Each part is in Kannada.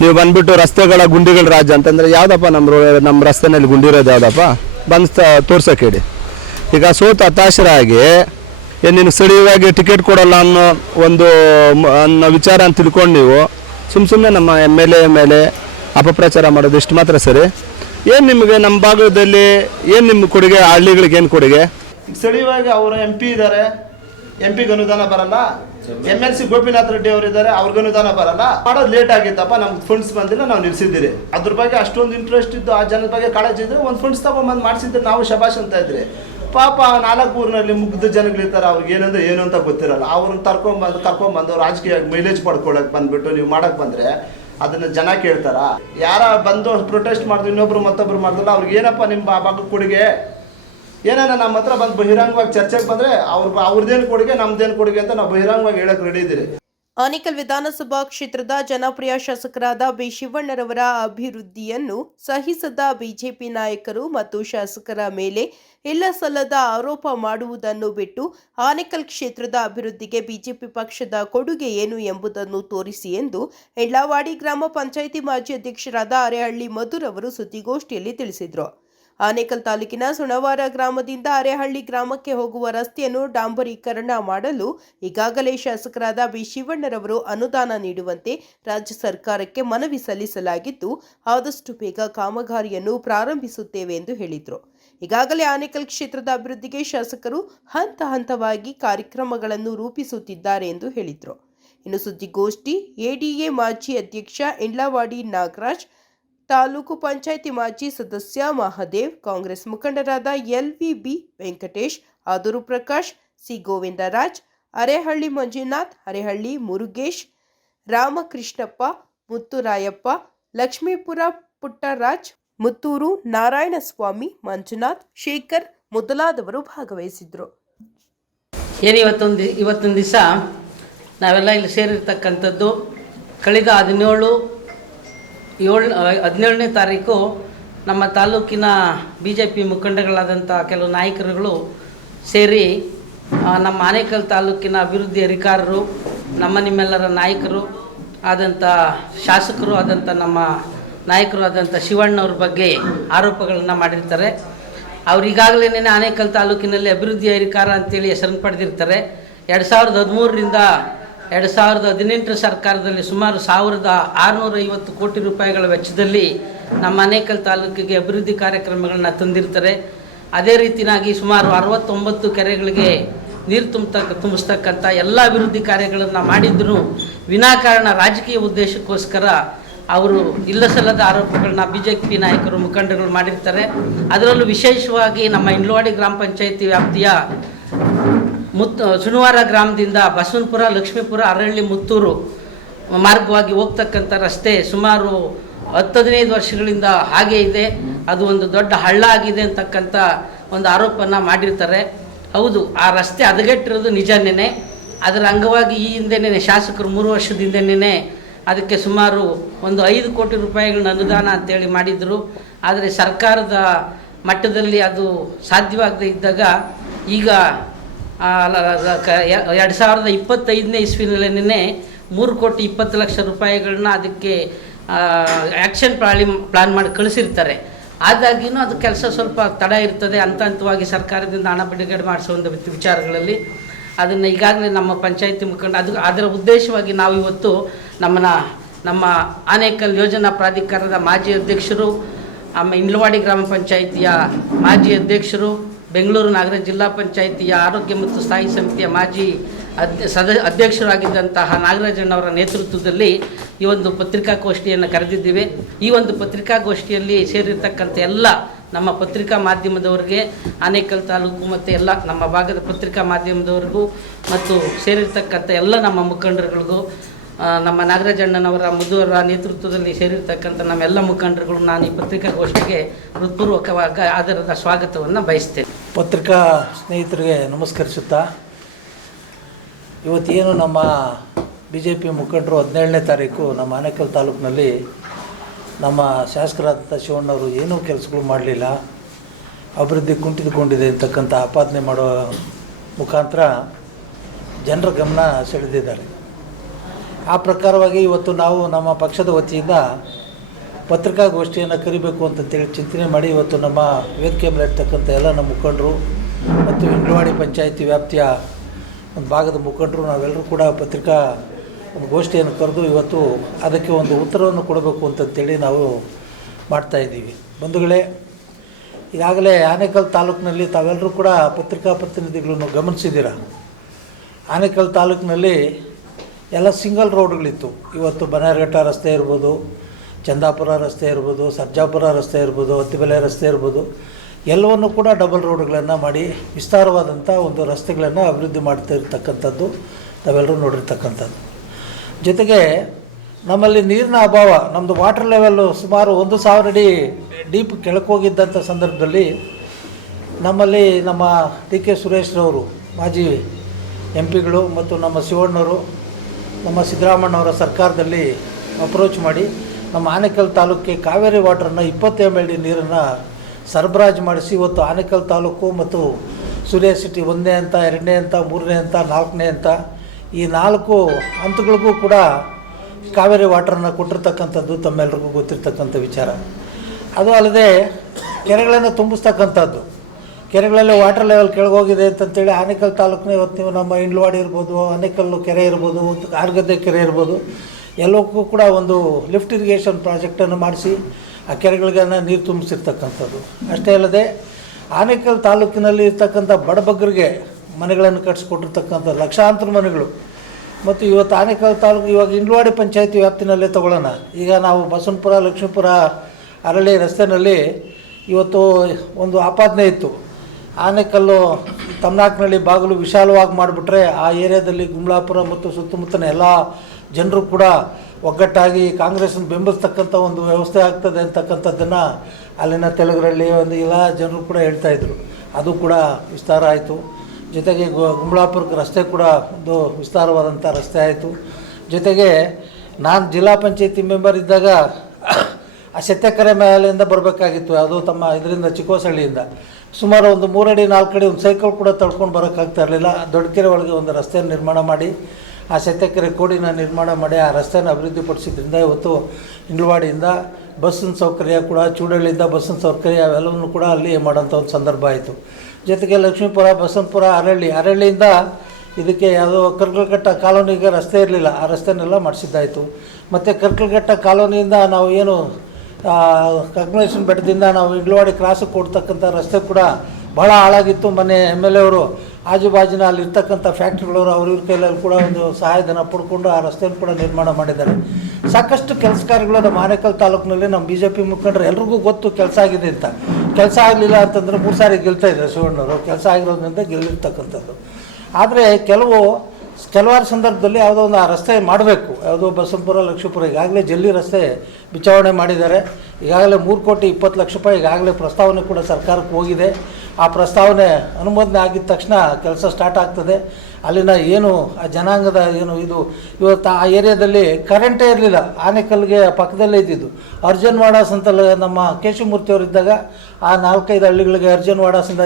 ನೀವು ಬಂದ್ಬಿಟ್ಟು ರಸ್ತೆಗಳ ಗುಂಡಿಗಳ ರಾಜ್ಯ ಅಂತಂದರೆ ಯಾವುದಪ್ಪ ನಮ್ಮ ರಸ್ತೆನಲ್ಲಿ ಗುಂಡಿರೋದು ಯಾವುದಪ್ಪ ಬಂದು ತೋರ್ಸೋಕೆ ಹೇಳಿ. ಈಗ ಸೋತು ಹತಾಶರಾಗಿ ನೀನು ಸ್ಥಳೀಯವಾಗಿ ಟಿಕೆಟ್ ಕೊಡೋಲ್ಲ ಅನ್ನೋ ವಿಚಾರ ಅಂತ ತಿಳ್ಕೊಂಡು ನೀವು ಸುಮ್ಮನೆ ನಮ್ಮ ಎಮ್ ಎಲ್ ಎ ಅಪಪ್ರಚಾರ ಮಾಡೋದು ಇಷ್ಟು ಮಾತ್ರ ಸರಿ. ಏನು ನಿಮಗೆ ನಮ್ಮ ಭಾಗದಲ್ಲಿ ಏನು ನಿಮ್ಮ ಕೊಡುಗೆ, ಹಳ್ಳಿಗಳಿಗೆ ಏನು ಕೊಡುಗೆ? ಈಗ ಸ್ಥಳೀಯವಾಗಿ ಅವರು MP ಇದ್ದಾರೆ, MP ಗೆ ಅನುದಾನ ಬರಲ್ಲ. MLC ಗೋಪಿನಾಥ್ ರೆಡ್ಡಿ ಅವರು ಇದ್ದಾರೆ, ಅವ್ರಿಗೆ ಅನುದಾನ ಬರಲ್ಲ. ಮಾಡೋದು ಲೇಟ್ ಆಗಿತ್ತಪ್ಪ, ನಮ್ಗೆ ಫಂಡ್ಸ್ ಬಂದಿಲ್ಲ, ನಾವು ನಿಲ್ಸಿದ್ದೀರಿ. ಅದ್ರ ಬಗ್ಗೆ ಅಷ್ಟೊಂದು ಇಂಟ್ರೆಸ್ಟ್ ಇದ್ದು, ಆ ಜನದ ಬಗ್ಗೆ ಕಾಳಜಿ ಇದ್ರೆ ಒಂದು ಫಂಡ್ಸ್ ತಗೊಂಬಂದು ಮಾಡಿಸಿದ್ರೆ ನಾವು ಶಬಾಷ್ ಅಂತ ಇದ್ರಿ. ಪಾಪ 4 ಊರಿನಲ್ಲಿ ಮುಗ್ಧ ಜನಗಳಿರ್ತಾರೆ, ಅವ್ರಿಗೆ ಏನಂದ್ರೆ ಏನು ಅಂತ ಗೊತ್ತಿರಲ್ಲ. ಅವ್ರನ್ನ ಕರ್ಕೊಂಬಂದು ರಾಜಕೀಯ ಮೈಲೇಜ್ ಪಡ್ಕೊಳಕ್ಕೆ ಬಂದ್ಬಿಟ್ಟು ನೀವು ಮಾಡಕ್ಕೆ ಬಂದರೆ ಅದನ್ನು ಜನ ಕೇಳ್ತಾರ? ಯಾರ ಬಂದು ಪ್ರೊಟೆಸ್ಟ್ ಮಾಡಿದ್ರು, ಇನ್ನೊಬ್ರು ಮತ್ತೊಬ್ರು ಮಾಡಿದ್ರಲ್ಲ, ಅವ್ರಿಗೆ ಏನಪ್ಪ ನಿಮ್ಮ ಭಾಗಕ್ಕೆ ಕೊಡುಗೆ? ಏನೇನ ನಮ್ಮ ಹತ್ರ ಬಂದು ಬಹಿರಂಗವಾಗಿ ಚರ್ಚೆಗೆ ಬಂದರೆ ಅವ್ರದ್ದೇನು ಕೊಡುಗೆ, ನಮ್ದೇನು ಕೊಡುಗೆ ಅಂತ ನಾವು ಬಹಿರಂಗವಾಗಿ ಹೇಳಕ್ಕೆ ರೆಡಿ ಇದ್ದೀರಿ. ಆನೇಕಲ್ ವಿಧಾನಸಭಾ ಕ್ಷೇತ್ರದ ಜನಪ್ರಿಯ ಶಾಸಕರಾದ ಬಿ ಶಿವಣ್ಣರವರ ಅಭಿವೃದ್ಧಿಯನ್ನು ಸಹಿಸದ ಬಿಜೆಪಿ ನಾಯಕರು ಮತ್ತು ಶಾಸಕರ ಮೇಲೆ ಇಲ್ಲಸಲ್ಲದ ಆರೋಪ ಮಾಡುವುದನ್ನು ಬಿಟ್ಟು ಆನೇಕಲ್ ಕ್ಷೇತ್ರದ ಅಭಿವೃದ್ಧಿಗೆ ಬಿಜೆಪಿ ಪಕ್ಷದ ಕೊಡುಗೆ ಏನು ಎಂಬುದನ್ನು ತೋರಿಸಿ ಎಂದು ಯಡ್ಲವಾಡಿ ಗ್ರಾಮ ಪಂಚಾಯಿತಿ ಮಾಜಿ ಅಧ್ಯಕ್ಷರಾದ ಅರೇಹಳ್ಳಿ ಮಧುರ್ ಅವರು ಸುದ್ದಿಗೋಷ್ಠಿಯಲ್ಲಿ ತಿಳಿಸಿದರು. ಆನೇಕಲ್ ತಾಲೂಕಿನ ಸುಣವಾರ ಗ್ರಾಮದಿಂದ ಅರೇಹಳ್ಳಿ ಗ್ರಾಮಕ್ಕೆ ಹೋಗುವ ರಸ್ತೆಯನ್ನು ಡಾಂಬರೀಕರಣ ಮಾಡಲು ಈಗಾಗಲೇ ಶಾಸಕರಾದ ಬಿ ಶಿವಣ್ಣರವರು ಅನುದಾನ ನೀಡುವಂತೆ ರಾಜ್ಯ ಸರ್ಕಾರಕ್ಕೆ ಮನವಿ ಸಲ್ಲಿಸಲಾಗಿದ್ದು, ಆದಷ್ಟು ಬೇಗ ಕಾಮಗಾರಿಯನ್ನು ಪ್ರಾರಂಭಿಸುತ್ತೇವೆ ಎಂದು ಹೇಳಿದರು. ಈಗಾಗಲೇ ಆನೇಕಲ್ ಕ್ಷೇತ್ರದ ಅಭಿವೃದ್ಧಿಗೆ ಶಾಸಕರು ಹಂತ ಹಂತವಾಗಿ ಕಾರ್ಯಕ್ರಮಗಳನ್ನು ರೂಪಿಸುತ್ತಿದ್ದಾರೆ ಎಂದು ಹೇಳಿದರು. ಇನ್ನು ಸುದ್ದಿಗೋಷ್ಠಿ ಎಡಿಎ ಮಾಜಿ ಅಧ್ಯಕ್ಷ ಯಡ್ಲವಾಡಿ ನಾಗರಾಜ್, ತಾಲೂಕು ಪಂಚಾಯಿತಿ ಮಾಜಿ ಸದಸ್ಯ ಮಹಾದೇವ್, ಕಾಂಗ್ರೆಸ್ ಮುಖಂಡರಾದ LVB ವೆಂಕಟೇಶ್, ಆದೂರು ಪ್ರಕಾಶ್, ಸಿ ಗೋವಿಂದರಾಜ್, ಅರೇಹಳ್ಳಿ ಮಂಜುನಾಥ್, ಅರೇಹಳ್ಳಿ ಮುರುಗೇಶ್, ರಾಮಕೃಷ್ಣಪ್ಪ, ಮುತ್ತುರಾಯಪ್ಪ, ಲಕ್ಷ್ಮೀಪುರ ಪುಟ್ಟರಾಜ್, ಮುತ್ತೂರು ನಾರಾಯಣಸ್ವಾಮಿ, ಮಂಜುನಾಥ್, ಶೇಖರ್ ಮೊದಲಾದವರು ಭಾಗವಹಿಸಿದ್ರು. ಇವತ್ತೊಂದು ದಿವಸ ನಾವೆಲ್ಲ ಇಲ್ಲಿ ಸೇರಿರ್ತಕ್ಕಂಥದ್ದು ಕಳೆದ 17ನೇ ತಾರೀಕು ನಮ್ಮ ತಾಲೂಕಿನ BJP ಮುಖಂಡಗಳಾದಂಥ ಕೆಲವು ನಾಯಕರುಗಳು ಸೇರಿ ನಮ್ಮ ಆನೇಕಲ್ ತಾಲೂಕಿನ ಅಭಿವೃದ್ಧಿ ಅಧಿಕಾರರು, ನಿಮ್ಮೆಲ್ಲರ ನಾಯಕರು ಆದಂಥ ಶಾಸಕರು ಆದಂಥ ನಮ್ಮ ನಾಯಕರು ಆದಂಥ ಶಿವಣ್ಣವ್ರ ಬಗ್ಗೆ ಆರೋಪಗಳನ್ನು ಮಾಡಿರ್ತಾರೆ. ಅವ್ರು ಈಗಾಗಲೇ ಆನೇಕಲ್ ತಾಲೂಕಿನಲ್ಲಿ ಅಭಿವೃದ್ಧಿ ಅಧಿಕಾರ ಅಂತೇಳಿ ಹೆಸರನ್ನು ಪಡೆದಿರ್ತಾರೆ. 2013ರಿಂದ 2018 ಸರ್ಕಾರದಲ್ಲಿ ಸುಮಾರು 1650 ಕೋಟಿ ರೂಪಾಯಿಗಳ ವೆಚ್ಚದಲ್ಲಿ ನಮ್ಮ ಆನೇಕಲ್ ತಾಲೂಕಿಗೆ ಅಭಿವೃದ್ಧಿ ಕಾರ್ಯಕ್ರಮಗಳನ್ನ ತಂದಿರ್ತಾರೆ. ಅದೇ ರೀತಿಯಾಗಿ ಸುಮಾರು 69 ಕೆರೆಗಳಿಗೆ ನೀರು ತುಂಬಿಸ್ತಕ್ಕಂಥ ಎಲ್ಲ ಅಭಿವೃದ್ಧಿ ಕಾರ್ಯಗಳನ್ನು ಮಾಡಿದ್ರು ವಿನಾಕಾರಣ ರಾಜಕೀಯ ಉದ್ದೇಶಕ್ಕೋಸ್ಕರ ಅವರು ಇಲ್ಲಸಲ್ಲದ ಆರೋಪಗಳನ್ನ BJP ನಾಯಕರು ಮುಖಂಡಗಳು ಮಾಡಿರ್ತಾರೆ. ಅದರಲ್ಲೂ ವಿಶೇಷವಾಗಿ ನಮ್ಮ ಯಡ್ಲವಾಡಿ ಗ್ರಾಮ ಪಂಚಾಯಿತಿ ವ್ಯಾಪ್ತಿಯ ಸುಣವಾರ ಗ್ರಾಮದಿಂದ ಬಸವನಪುರ, ಲಕ್ಷ್ಮೀಪುರ, ಅರಹಳ್ಳಿ, ಮುತ್ತೂರು ಮಾರ್ಗವಾಗಿ ಹೋಗ್ತಕ್ಕಂಥ ರಸ್ತೆ ಸುಮಾರು 10-15 ವರ್ಷಗಳಿಂದ ಹಾಗೇ ಇದೆ. ಅದು ಒಂದು ದೊಡ್ಡ ಹಳ್ಳ ಆಗಿದೆ ಅಂತಕ್ಕಂಥ ಒಂದು ಆರೋಪನ ಮಾಡಿರ್ತಾರೆ. ಹೌದು, ಆ ರಸ್ತೆ ಹದಗೆಟ್ಟಿರೋದು ನಿಜನೇ. ಅದರ ಅಂಗವಾಗಿ ಈ ಹಿಂದೆನೇ ಶಾಸಕರು 3 ವರ್ಷದ ಹಿಂದೆನೇ ಅದಕ್ಕೆ ಸುಮಾರು ಒಂದು 5 ಕೋಟಿ ರೂಪಾಯಿಗಳನ್ನ ಅನುದಾನ ಅಂತೇಳಿ ಮಾಡಿದರು. ಆದರೆ ಸರ್ಕಾರದ ಮಟ್ಟದಲ್ಲಿ ಅದು ಸಾಧ್ಯವಾಗದೇ ಇದ್ದಾಗ ಈಗ 2025ನೇ ಇಸ್ವಿನಲ್ಲೇ 3 ಕೋಟಿ 20 ಲಕ್ಷ ರೂಪಾಯಿಗಳನ್ನ ಅದಕ್ಕೆ ಆ್ಯಕ್ಷನ್ ಪ್ಲಾನ್ ಮಾಡಿ ಕಳಿಸಿರ್ತಾರೆ. ಆದಾಗಿಯೂ ಅದು ಕೆಲಸ ಸ್ವಲ್ಪ ತಡ ಇರ್ತದೆ. ಹಂತವಾಗಿ ಸರ್ಕಾರದಿಂದ ಹಣ ಬಿಡುಗಡೆ ಮಾಡಿಸುವಂಥ ವಿಚಾರಗಳಲ್ಲಿ ಅದನ್ನು ಈಗಾಗಲೇ ನಮ್ಮ ಪಂಚಾಯಿತಿ ಮುಖಂಡ ಅದರ ಉದ್ದೇಶವಾಗಿ ನಾವು ಇವತ್ತು ನಮ್ಮ ಆನೇಕಲ್ ಯೋಜನಾ ಪ್ರಾಧಿಕಾರದ ಮಾಜಿ ಅಧ್ಯಕ್ಷರು, ಯಡ್ಲವಾಡಿ ಗ್ರಾಮ ಪಂಚಾಯಿತಿಯ ಮಾಜಿ ಅಧ್ಯಕ್ಷರು, ಬೆಂಗಳೂರು ನಗರ ಜಿಲ್ಲಾ ಪಂಚಾಯಿತಿಯ ಆರೋಗ್ಯ ಮತ್ತು ಸ್ಥಾಯಿ ಸಮಿತಿಯ ಮಾಜಿ ಅಧ್ಯಕ್ಷರಾಗಿದ್ದಂತಹ ನಾಗರಾಜಣ್ಣವರ ನೇತೃತ್ವದಲ್ಲಿ ಈ ಒಂದು ಪತ್ರಿಕಾಗೋಷ್ಠಿಯನ್ನು ಕರೆದಿದ್ದೇವೆ. ಈ ಒಂದು ಪತ್ರಿಕಾಗೋಷ್ಠಿಯಲ್ಲಿ ಸೇರಿರ್ತಕ್ಕಂಥ ಎಲ್ಲ ನಮ್ಮ ಪತ್ರಿಕಾ ಮಾಧ್ಯಮದವರಿಗೆ, ಆನೇಕಲ್ ತಾಲೂಕು ಮತ್ತು ಎಲ್ಲ ನಮ್ಮ ಭಾಗದ ಪತ್ರಿಕಾ ಮಾಧ್ಯಮದವರಿಗೂ ಮತ್ತು ಸೇರಿರ್ತಕ್ಕಂಥ ಎಲ್ಲ ನಮ್ಮ ಮುಖಂಡರುಗಳಿಗೂ, ನಮ್ಮ ನಾಗರಾಜಣ್ಣನವರ ಮುದುವರ ನೇತೃತ್ವದಲ್ಲಿ ಸೇರಿರ್ತಕ್ಕಂಥ ನಮ್ಮೆಲ್ಲ ಮುಖಂಡರುಗಳು ನಾನು ಈ ಪತ್ರಿಕಾಗೋಷ್ಠಿಗೆ ಹೃತ್ಪೂರ್ವಕವಾಗಿ ಆಧಾರದ ಸ್ವಾಗತವನ್ನು ಬಯಸ್ತೇನೆ. ಪತ್ರಿಕಾ ಸ್ನೇಹಿತರಿಗೆ ನಮಸ್ಕರಿಸುತ್ತಾ, ಇವತ್ತೇನು ನಮ್ಮ BJP ಮುಖಂಡರು 17ನೇ ತಾರೀಕು ನಮ್ಮ ಆನೇಕಲ್ ತಾಲೂಕಿನಲ್ಲಿ ನಮ್ಮ ಶಾಸಕರಾದಂಥ ಶಿವಣ್ಣವರು ಏನೂ ಕೆಲಸಗಳು ಮಾಡಲಿಲ್ಲ, ಅಭಿವೃದ್ಧಿ ಕುಂಠಿತಗೊಂಡಿದೆ ಅಂತಕ್ಕಂಥ ಆಪಾದನೆ ಮಾಡೋ ಮುಖಾಂತರ ಜನರ ಗಮನ ಸೆಳೆದಿದ್ದಾರೆ. ಆ ಪ್ರಕಾರವಾಗಿ ಇವತ್ತು ನಾವು ನಮ್ಮ ಪಕ್ಷದ ವತಿಯಿಂದ ಪತ್ರಿಕಾಗೋಷ್ಠಿಯನ್ನು ಕರಿಬೇಕು ಅಂತಂತೇಳಿ ಚಿಂತನೆ ಮಾಡಿ ಇವತ್ತು ನಮ್ಮ ವೇದಿಕೆ ಮೇಲೆ ಇರ್ತಕ್ಕಂಥ ಎಲ್ಲ ನಮ್ಮ ಮುಖಂಡರು ಮತ್ತು ಇಂಡ್ಲವಾಡಿ ಪಂಚಾಯಿತಿ ವ್ಯಾಪ್ತಿಯ ಒಂದು ಭಾಗದ ಮುಖಂಡರು ನಾವೆಲ್ಲರೂ ಕೂಡ ಪತ್ರಿಕಾ ಒಂದು ಗೋಷ್ಠಿಯನ್ನು ಕರೆದು ಇವತ್ತು ಅದಕ್ಕೆ ಒಂದು ಉತ್ತರವನ್ನು ಕೊಡಬೇಕು ಅಂತಂತೇಳಿ ನಾವು ಮಾಡ್ತಾಯಿದ್ದೀವಿ. ಬಂಧುಗಳೇ, ಈಗಾಗಲೇ ಆನೇಕಲ್ ತಾಲೂಕಿನಲ್ಲಿ ತಾವೆಲ್ಲರೂ ಕೂಡ ಪತ್ರಿಕಾ ಪ್ರತಿನಿಧಿಗಳನ್ನು ಗಮನಿಸಿದ್ದೀರ. ಆನೇಕಲ್ ತಾಲೂಕಿನಲ್ಲಿ ಎಲ್ಲ ಸಿಂಗಲ್ ರೋಡ್ಗಳಿತ್ತು. ಇವತ್ತು ಬನ್ನೇರಘಟ್ಟ ರಸ್ತೆ ಇರ್ಬೋದು, ಚಂದಾಪುರ ರಸ್ತೆ ಇರ್ಬೋದು, ಸರ್ಜಾಪುರ ರಸ್ತೆ ಇರ್ಬೋದು, ಅತ್ತಿಬೆಲೆ ರಸ್ತೆ ಇರ್ಬೋದು, ಎಲ್ಲವನ್ನು ಕೂಡ ಡಬಲ್ ರೋಡ್ಗಳನ್ನು ಮಾಡಿ ವಿಸ್ತಾರವಾದಂಥ ಒಂದು ರಸ್ತೆಗಳನ್ನು ಅಭಿವೃದ್ಧಿ ಮಾಡ್ತಾ ಇರ್ತಕ್ಕಂಥದ್ದು ತಾವೆಲ್ಲರೂ ನೋಡಿರ್ತಕ್ಕಂಥದ್ದು. ಜೊತೆಗೆ ನಮ್ಮಲ್ಲಿ ನೀರಿನ ಅಭಾವ, ನಮ್ಮದು ವಾಟರ್ ಲೆವೆಲ್ಲು ಸುಮಾರು 1,000 ಅಡಿ ಡೀಪ್ ಕೆಳಕೋಗಿದ್ದಂಥ ಸಂದರ್ಭದಲ್ಲಿ ನಮ್ಮಲ್ಲಿ ನಮ್ಮ ಡಿ ಕೆ ಸುರೇಶ್ರವರು ಮಾಜಿ MP ಗಳು ಮತ್ತು ನಮ್ಮ ಶಿವಣ್ಣವರು ನಮ್ಮ ಸಿದ್ದರಾಮಣ್ಣವರ ಸರ್ಕಾರದಲ್ಲಿ ಅಪ್ರೋಚ್ ಮಾಡಿ ನಮ್ಮ ಆನೇಕಲ್ ತಾಲೂಕಿಗೆ ಕಾವೇರಿ ವಾಟರನ್ನು 20 MLD ನೀರನ್ನು ಸರಬರಾಜು ಮಾಡಿಸಿ ಇವತ್ತು ಆನೇಕಲ್ ತಾಲೂಕು ಮತ್ತು ಸೂರ್ಯ ಸಿಟಿ 1ನೇ ಹಂತ, 2ನೇ ಹಂತ, 3ನೇ ಹಂತ, 4ನೇ ಹಂತ ಈ 4 ಹಂತಗಳಿಗೂ ಕೂಡ ಕಾವೇರಿ ವಾಟರನ್ನು ಕೊಟ್ಟಿರ್ತಕ್ಕಂಥದ್ದು ತಮ್ಮೆಲ್ಲರಿಗೂ ಗೊತ್ತಿರ್ತಕ್ಕಂಥ ವಿಚಾರ. ಅದು ಅಲ್ಲದೆ ಕೆರೆಗಳನ್ನು ತುಂಬಿಸ್ತಕ್ಕಂಥದ್ದು, ಕೆರೆಗಳಲ್ಲಿ ವಾಟರ್ ಲೆವೆಲ್ ಕೆಳಗೋಗಿದೆ ಅಂತಂತೇಳಿ ಆನೇಕಲ್ ತಾಲೂಕಿನ ಇವತ್ತು ನೀವು ನಮ್ಮ ಇಂಡ್ಲವಾಡಿ ಇರ್ಬೋದು, ಆನೇಕಲ್ಲು ಕೆರೆ ಇರ್ಬೋದು, ಆರ್ಗದ್ದೆ ಕೆರೆ ಇರ್ಬೋದು, ಎಲ್ಲಕ್ಕೂ ಕೂಡ ಒಂದು ಲಿಫ್ಟ್ ಇರಿಗೇಷನ್ ಪ್ರಾಜೆಕ್ಟನ್ನು ಮಾಡಿಸಿ ಆ ಕೆರೆಗಳಿಗೆ ನೀರು ತುಂಬಿಸಿರ್ತಕ್ಕಂಥದ್ದು. ಅಷ್ಟೇ ಅಲ್ಲದೆ ಆನೇಕಲ್ ತಾಲೂಕಿನಲ್ಲಿ ಇರ್ತಕ್ಕಂಥ ಬಡಬಗ್ಗರಿಗೆ ಮನೆಗಳನ್ನು ಕಟ್ಟಿಸ್ಕೊಟ್ಟಿರ್ತಕ್ಕಂಥ ಲಕ್ಷಾಂತರ ಮನೆಗಳು. ಮತ್ತು ಇವತ್ತು ಆನೇಕಲ್ ತಾಲೂಕು ಇವಾಗ ಇಂಡ್ಲವಾಡಿ ಪಂಚಾಯಿತಿ ವ್ಯಾಪ್ತಿನಲ್ಲೇ ತಗೊಳ್ಳೋಣ. ಈಗ ನಾವು ಬಸವನಪುರ, ಲಕ್ಷ್ಮೀಪುರ, ಅರಳಿ ರಸ್ತೆಯಲ್ಲಿ ಇವತ್ತು ಒಂದು ಆಪಾದನೆ ಇತ್ತು. ಆನೇಕಲ್ಲು ತಮ್ನಾಕ್ನಳ್ಳಿ ಬಾಗಿಲು ವಿಶಾಲವಾಗಿ ಮಾಡಿಬಿಟ್ರೆ ಆ ಏರಿಯಾದಲ್ಲಿ ಗುಮ್ಲಾಪುರ ಮತ್ತು ಸುತ್ತಮುತ್ತಲಿನ ಎಲ್ಲ ಜನರು ಕೂಡ ಒಗ್ಗಟ್ಟಾಗಿ ಕಾಂಗ್ರೆಸ್ನ ಬೆಂಬಲಿಸ್ತಕ್ಕಂಥ ಒಂದು ವ್ಯವಸ್ಥೆ ಆಗ್ತದೆ ಅಂತಕ್ಕಂಥದ್ದನ್ನು ಅಲ್ಲಿನ ತೆಲುಗರಲ್ಲಿ ಒಂದು ಎಲ್ಲ ಜನರು ಕೂಡ ಹೇಳ್ತಾಯಿದ್ರು. ಅದು ಕೂಡ ವಿಸ್ತಾರ ಆಯಿತು. ಜೊತೆಗೆ ಗುಮ್ಲಾಪುರಕ್ಕೆ ರಸ್ತೆ ಕೂಡ ಒಂದು ವಿಸ್ತಾರವಾದಂಥ ರಸ್ತೆ ಆಯಿತು. ಜೊತೆಗೆ ನಾನು ಜಿಲ್ಲಾ ಪಂಚಾಯತಿ ಮೆಂಬರ್ ಇದ್ದಾಗ ಆ ಸತ್ಯಕೆರೆ ಮೇಲೆಯಿಂದ ಬರಬೇಕಾಗಿತ್ತು, ಅದು ತಮ್ಮ ಇದರಿಂದ ಚಿಕ್ಕೋಸಳ್ಳಿಯಿಂದ ಸುಮಾರು ಒಂದು 3 ಅಡಿ 4 ಅಡಿ ಒಂದು ಸೈಕಲ್ ಕೂಡ ತಳ್ಕೊಂಡು ಬರೋಕ್ಕಾಗ್ತಾ ಇರಲಿಲ್ಲ. ದೊಡ್ಡಕೆರೆ ಒಳಗೆ ಒಂದು ರಸ್ತೆಯನ್ನು ನಿರ್ಮಾಣ ಮಾಡಿ ಆ ಸತ್ಯಕೆರೆ ಕೋಡಿನ ನಿರ್ಮಾಣ ಮಾಡಿ ಆ ರಸ್ತೆಯನ್ನು ಅಭಿವೃದ್ಧಿಪಡಿಸಿದ್ರಿಂದ ಇವತ್ತು ಇಂಡ್ಲವಾಡಿಯಿಂದ ಬಸ್ಸಿನ ಸೌಕರ್ಯ ಕೂಡ, ಚೂಡಳ್ಳಿಯಿಂದ ಬಸ್ಸಿನ ಸೌಕರ್ಯ ಅವೆಲ್ಲವನ್ನೂ ಕೂಡ ಅಲ್ಲಿ ಮಾಡೋಂಥ ಒಂದು ಸಂದರ್ಭ ಆಯಿತು. ಜೊತೆಗೆ ಲಕ್ಷ್ಮೀಪುರ, ಬಸವನಪುರ, ಅರಳ್ಳಿಯಿಂದ ಇದಕ್ಕೆ ಯಾವುದೋ ಕರ್ಕಲ್ಘಟ್ಟ ಕಾಲೋನಿಗೆ ರಸ್ತೆ ಇರಲಿಲ್ಲ, ಆ ರಸ್ತೆನೆಲ್ಲ ಮಾಡಿಸಿದ್ದಾಯಿತು. ಮತ್ತು ಕರ್ಕಲ್ಘಟ್ಟ ಕಾಲೋನಿಯಿಂದ ನಾವು ಏನು ಕಗ್ನೇಶ್ವರ ಬೆಟ್ಟದಿಂದ ನಾವು ಇಂಡ್ಲವಾಡಿ ಕ್ರಾಸಿಗೆ ಕೊಡ್ತಕ್ಕಂಥ ರಸ್ತೆ ಕೂಡ ಭಾಳ ಹಾಳಾಗಿತ್ತು. ಮೊನ್ನೆ MLA ಅವರು ಆಜುಬಾಜಿನ ಅಲ್ಲಿರ್ತಕ್ಕಂಥ ಫ್ಯಾಕ್ಟ್ರಿಗಳವರು ಇವ್ರ ಕೈಲಲ್ಲಿ ಕೂಡ ಒಂದು ಸಹಾಯಧನ ಪಡ್ಕೊಂಡು ಆ ರಸ್ತೆಯನ್ನು ಕೂಡ ನಿರ್ಮಾಣ ಮಾಡಿದ್ದಾರೆ. ಸಾಕಷ್ಟು ಕೆಲಸ ಕಾರ್ಯಗಳು ನಮ್ಮ ಆನೇಕಲ್ ತಾಲೂಕಿನಲ್ಲಿ ನಮ್ಮ BJP ಮುಖಂಡರು ಎಲ್ರಿಗೂ ಗೊತ್ತು ಕೆಲಸ ಆಗಿದೆ ಅಂತ. ಕೆಲಸ ಆಗಲಿಲ್ಲ ಅಂತಂದರೆ 3 ಸಾರಿ ಗೆಲ್ತಾಯಿದ್ದಾರೆ ಶಿವಣ್ಣವರು, ಕೆಲಸ ಆಗಿರೋದ್ರಿಂದ ಗೆಲ್ಲಿರ್ತಕ್ಕಂಥದ್ದು. ಆದರೆ ಕೆಲವಾರು ಸಂದರ್ಭದಲ್ಲಿ ಯಾವುದೋ ಒಂದು ಆ ರಸ್ತೆ ಮಾಡಬೇಕು, ಯಾವುದೋ ಬಸವನಪುರ, ಲಕ್ಷ್ಮೀಪುರ ಈಗಾಗಲೇ ಜಲ್ಲಿ ರಸ್ತೆ ಬಿಚಾವಣೆ ಮಾಡಿದ್ದಾರೆ. ಈಗಾಗಲೇ 3,20,00,000 ಈಗಾಗಲೇ ಪ್ರಸ್ತಾವನೆ ಕೂಡ ಸರ್ಕಾರಕ್ಕೆ ಹೋಗಿದೆ. ಆ ಪ್ರಸ್ತಾವನೆ ಅನುಮೋದನೆ ಆಗಿದ ತಕ್ಷಣ ಕೆಲಸ ಸ್ಟಾರ್ಟ್ ಆಗ್ತದೆ. ಅಲ್ಲಿನ ಏನು ಆ ಜನಾಂಗದ ಏನು ಇದು ಇವತ್ತು ಆ ಏರಿಯಾದಲ್ಲಿ ಕರೆಂಟೇ ಇರಲಿಲ್ಲ. ಆನೇಕಲ್ಗೆ ಪಕ್ಕದಲ್ಲೇ ಇದ್ದಿದ್ದು ಅರ್ಜುನ್ ವಾಡಾಸ್ ಅಂತಲ್ಲ, ನಮ್ಮ ಕೇಶವಮೂರ್ತಿಯವರು ಇದ್ದಾಗ ಆ 4-5 ಹಳ್ಳಿಗಳಿಗೆ ಅರ್ಜುನ್ ವಾಡಾಸಿಂದ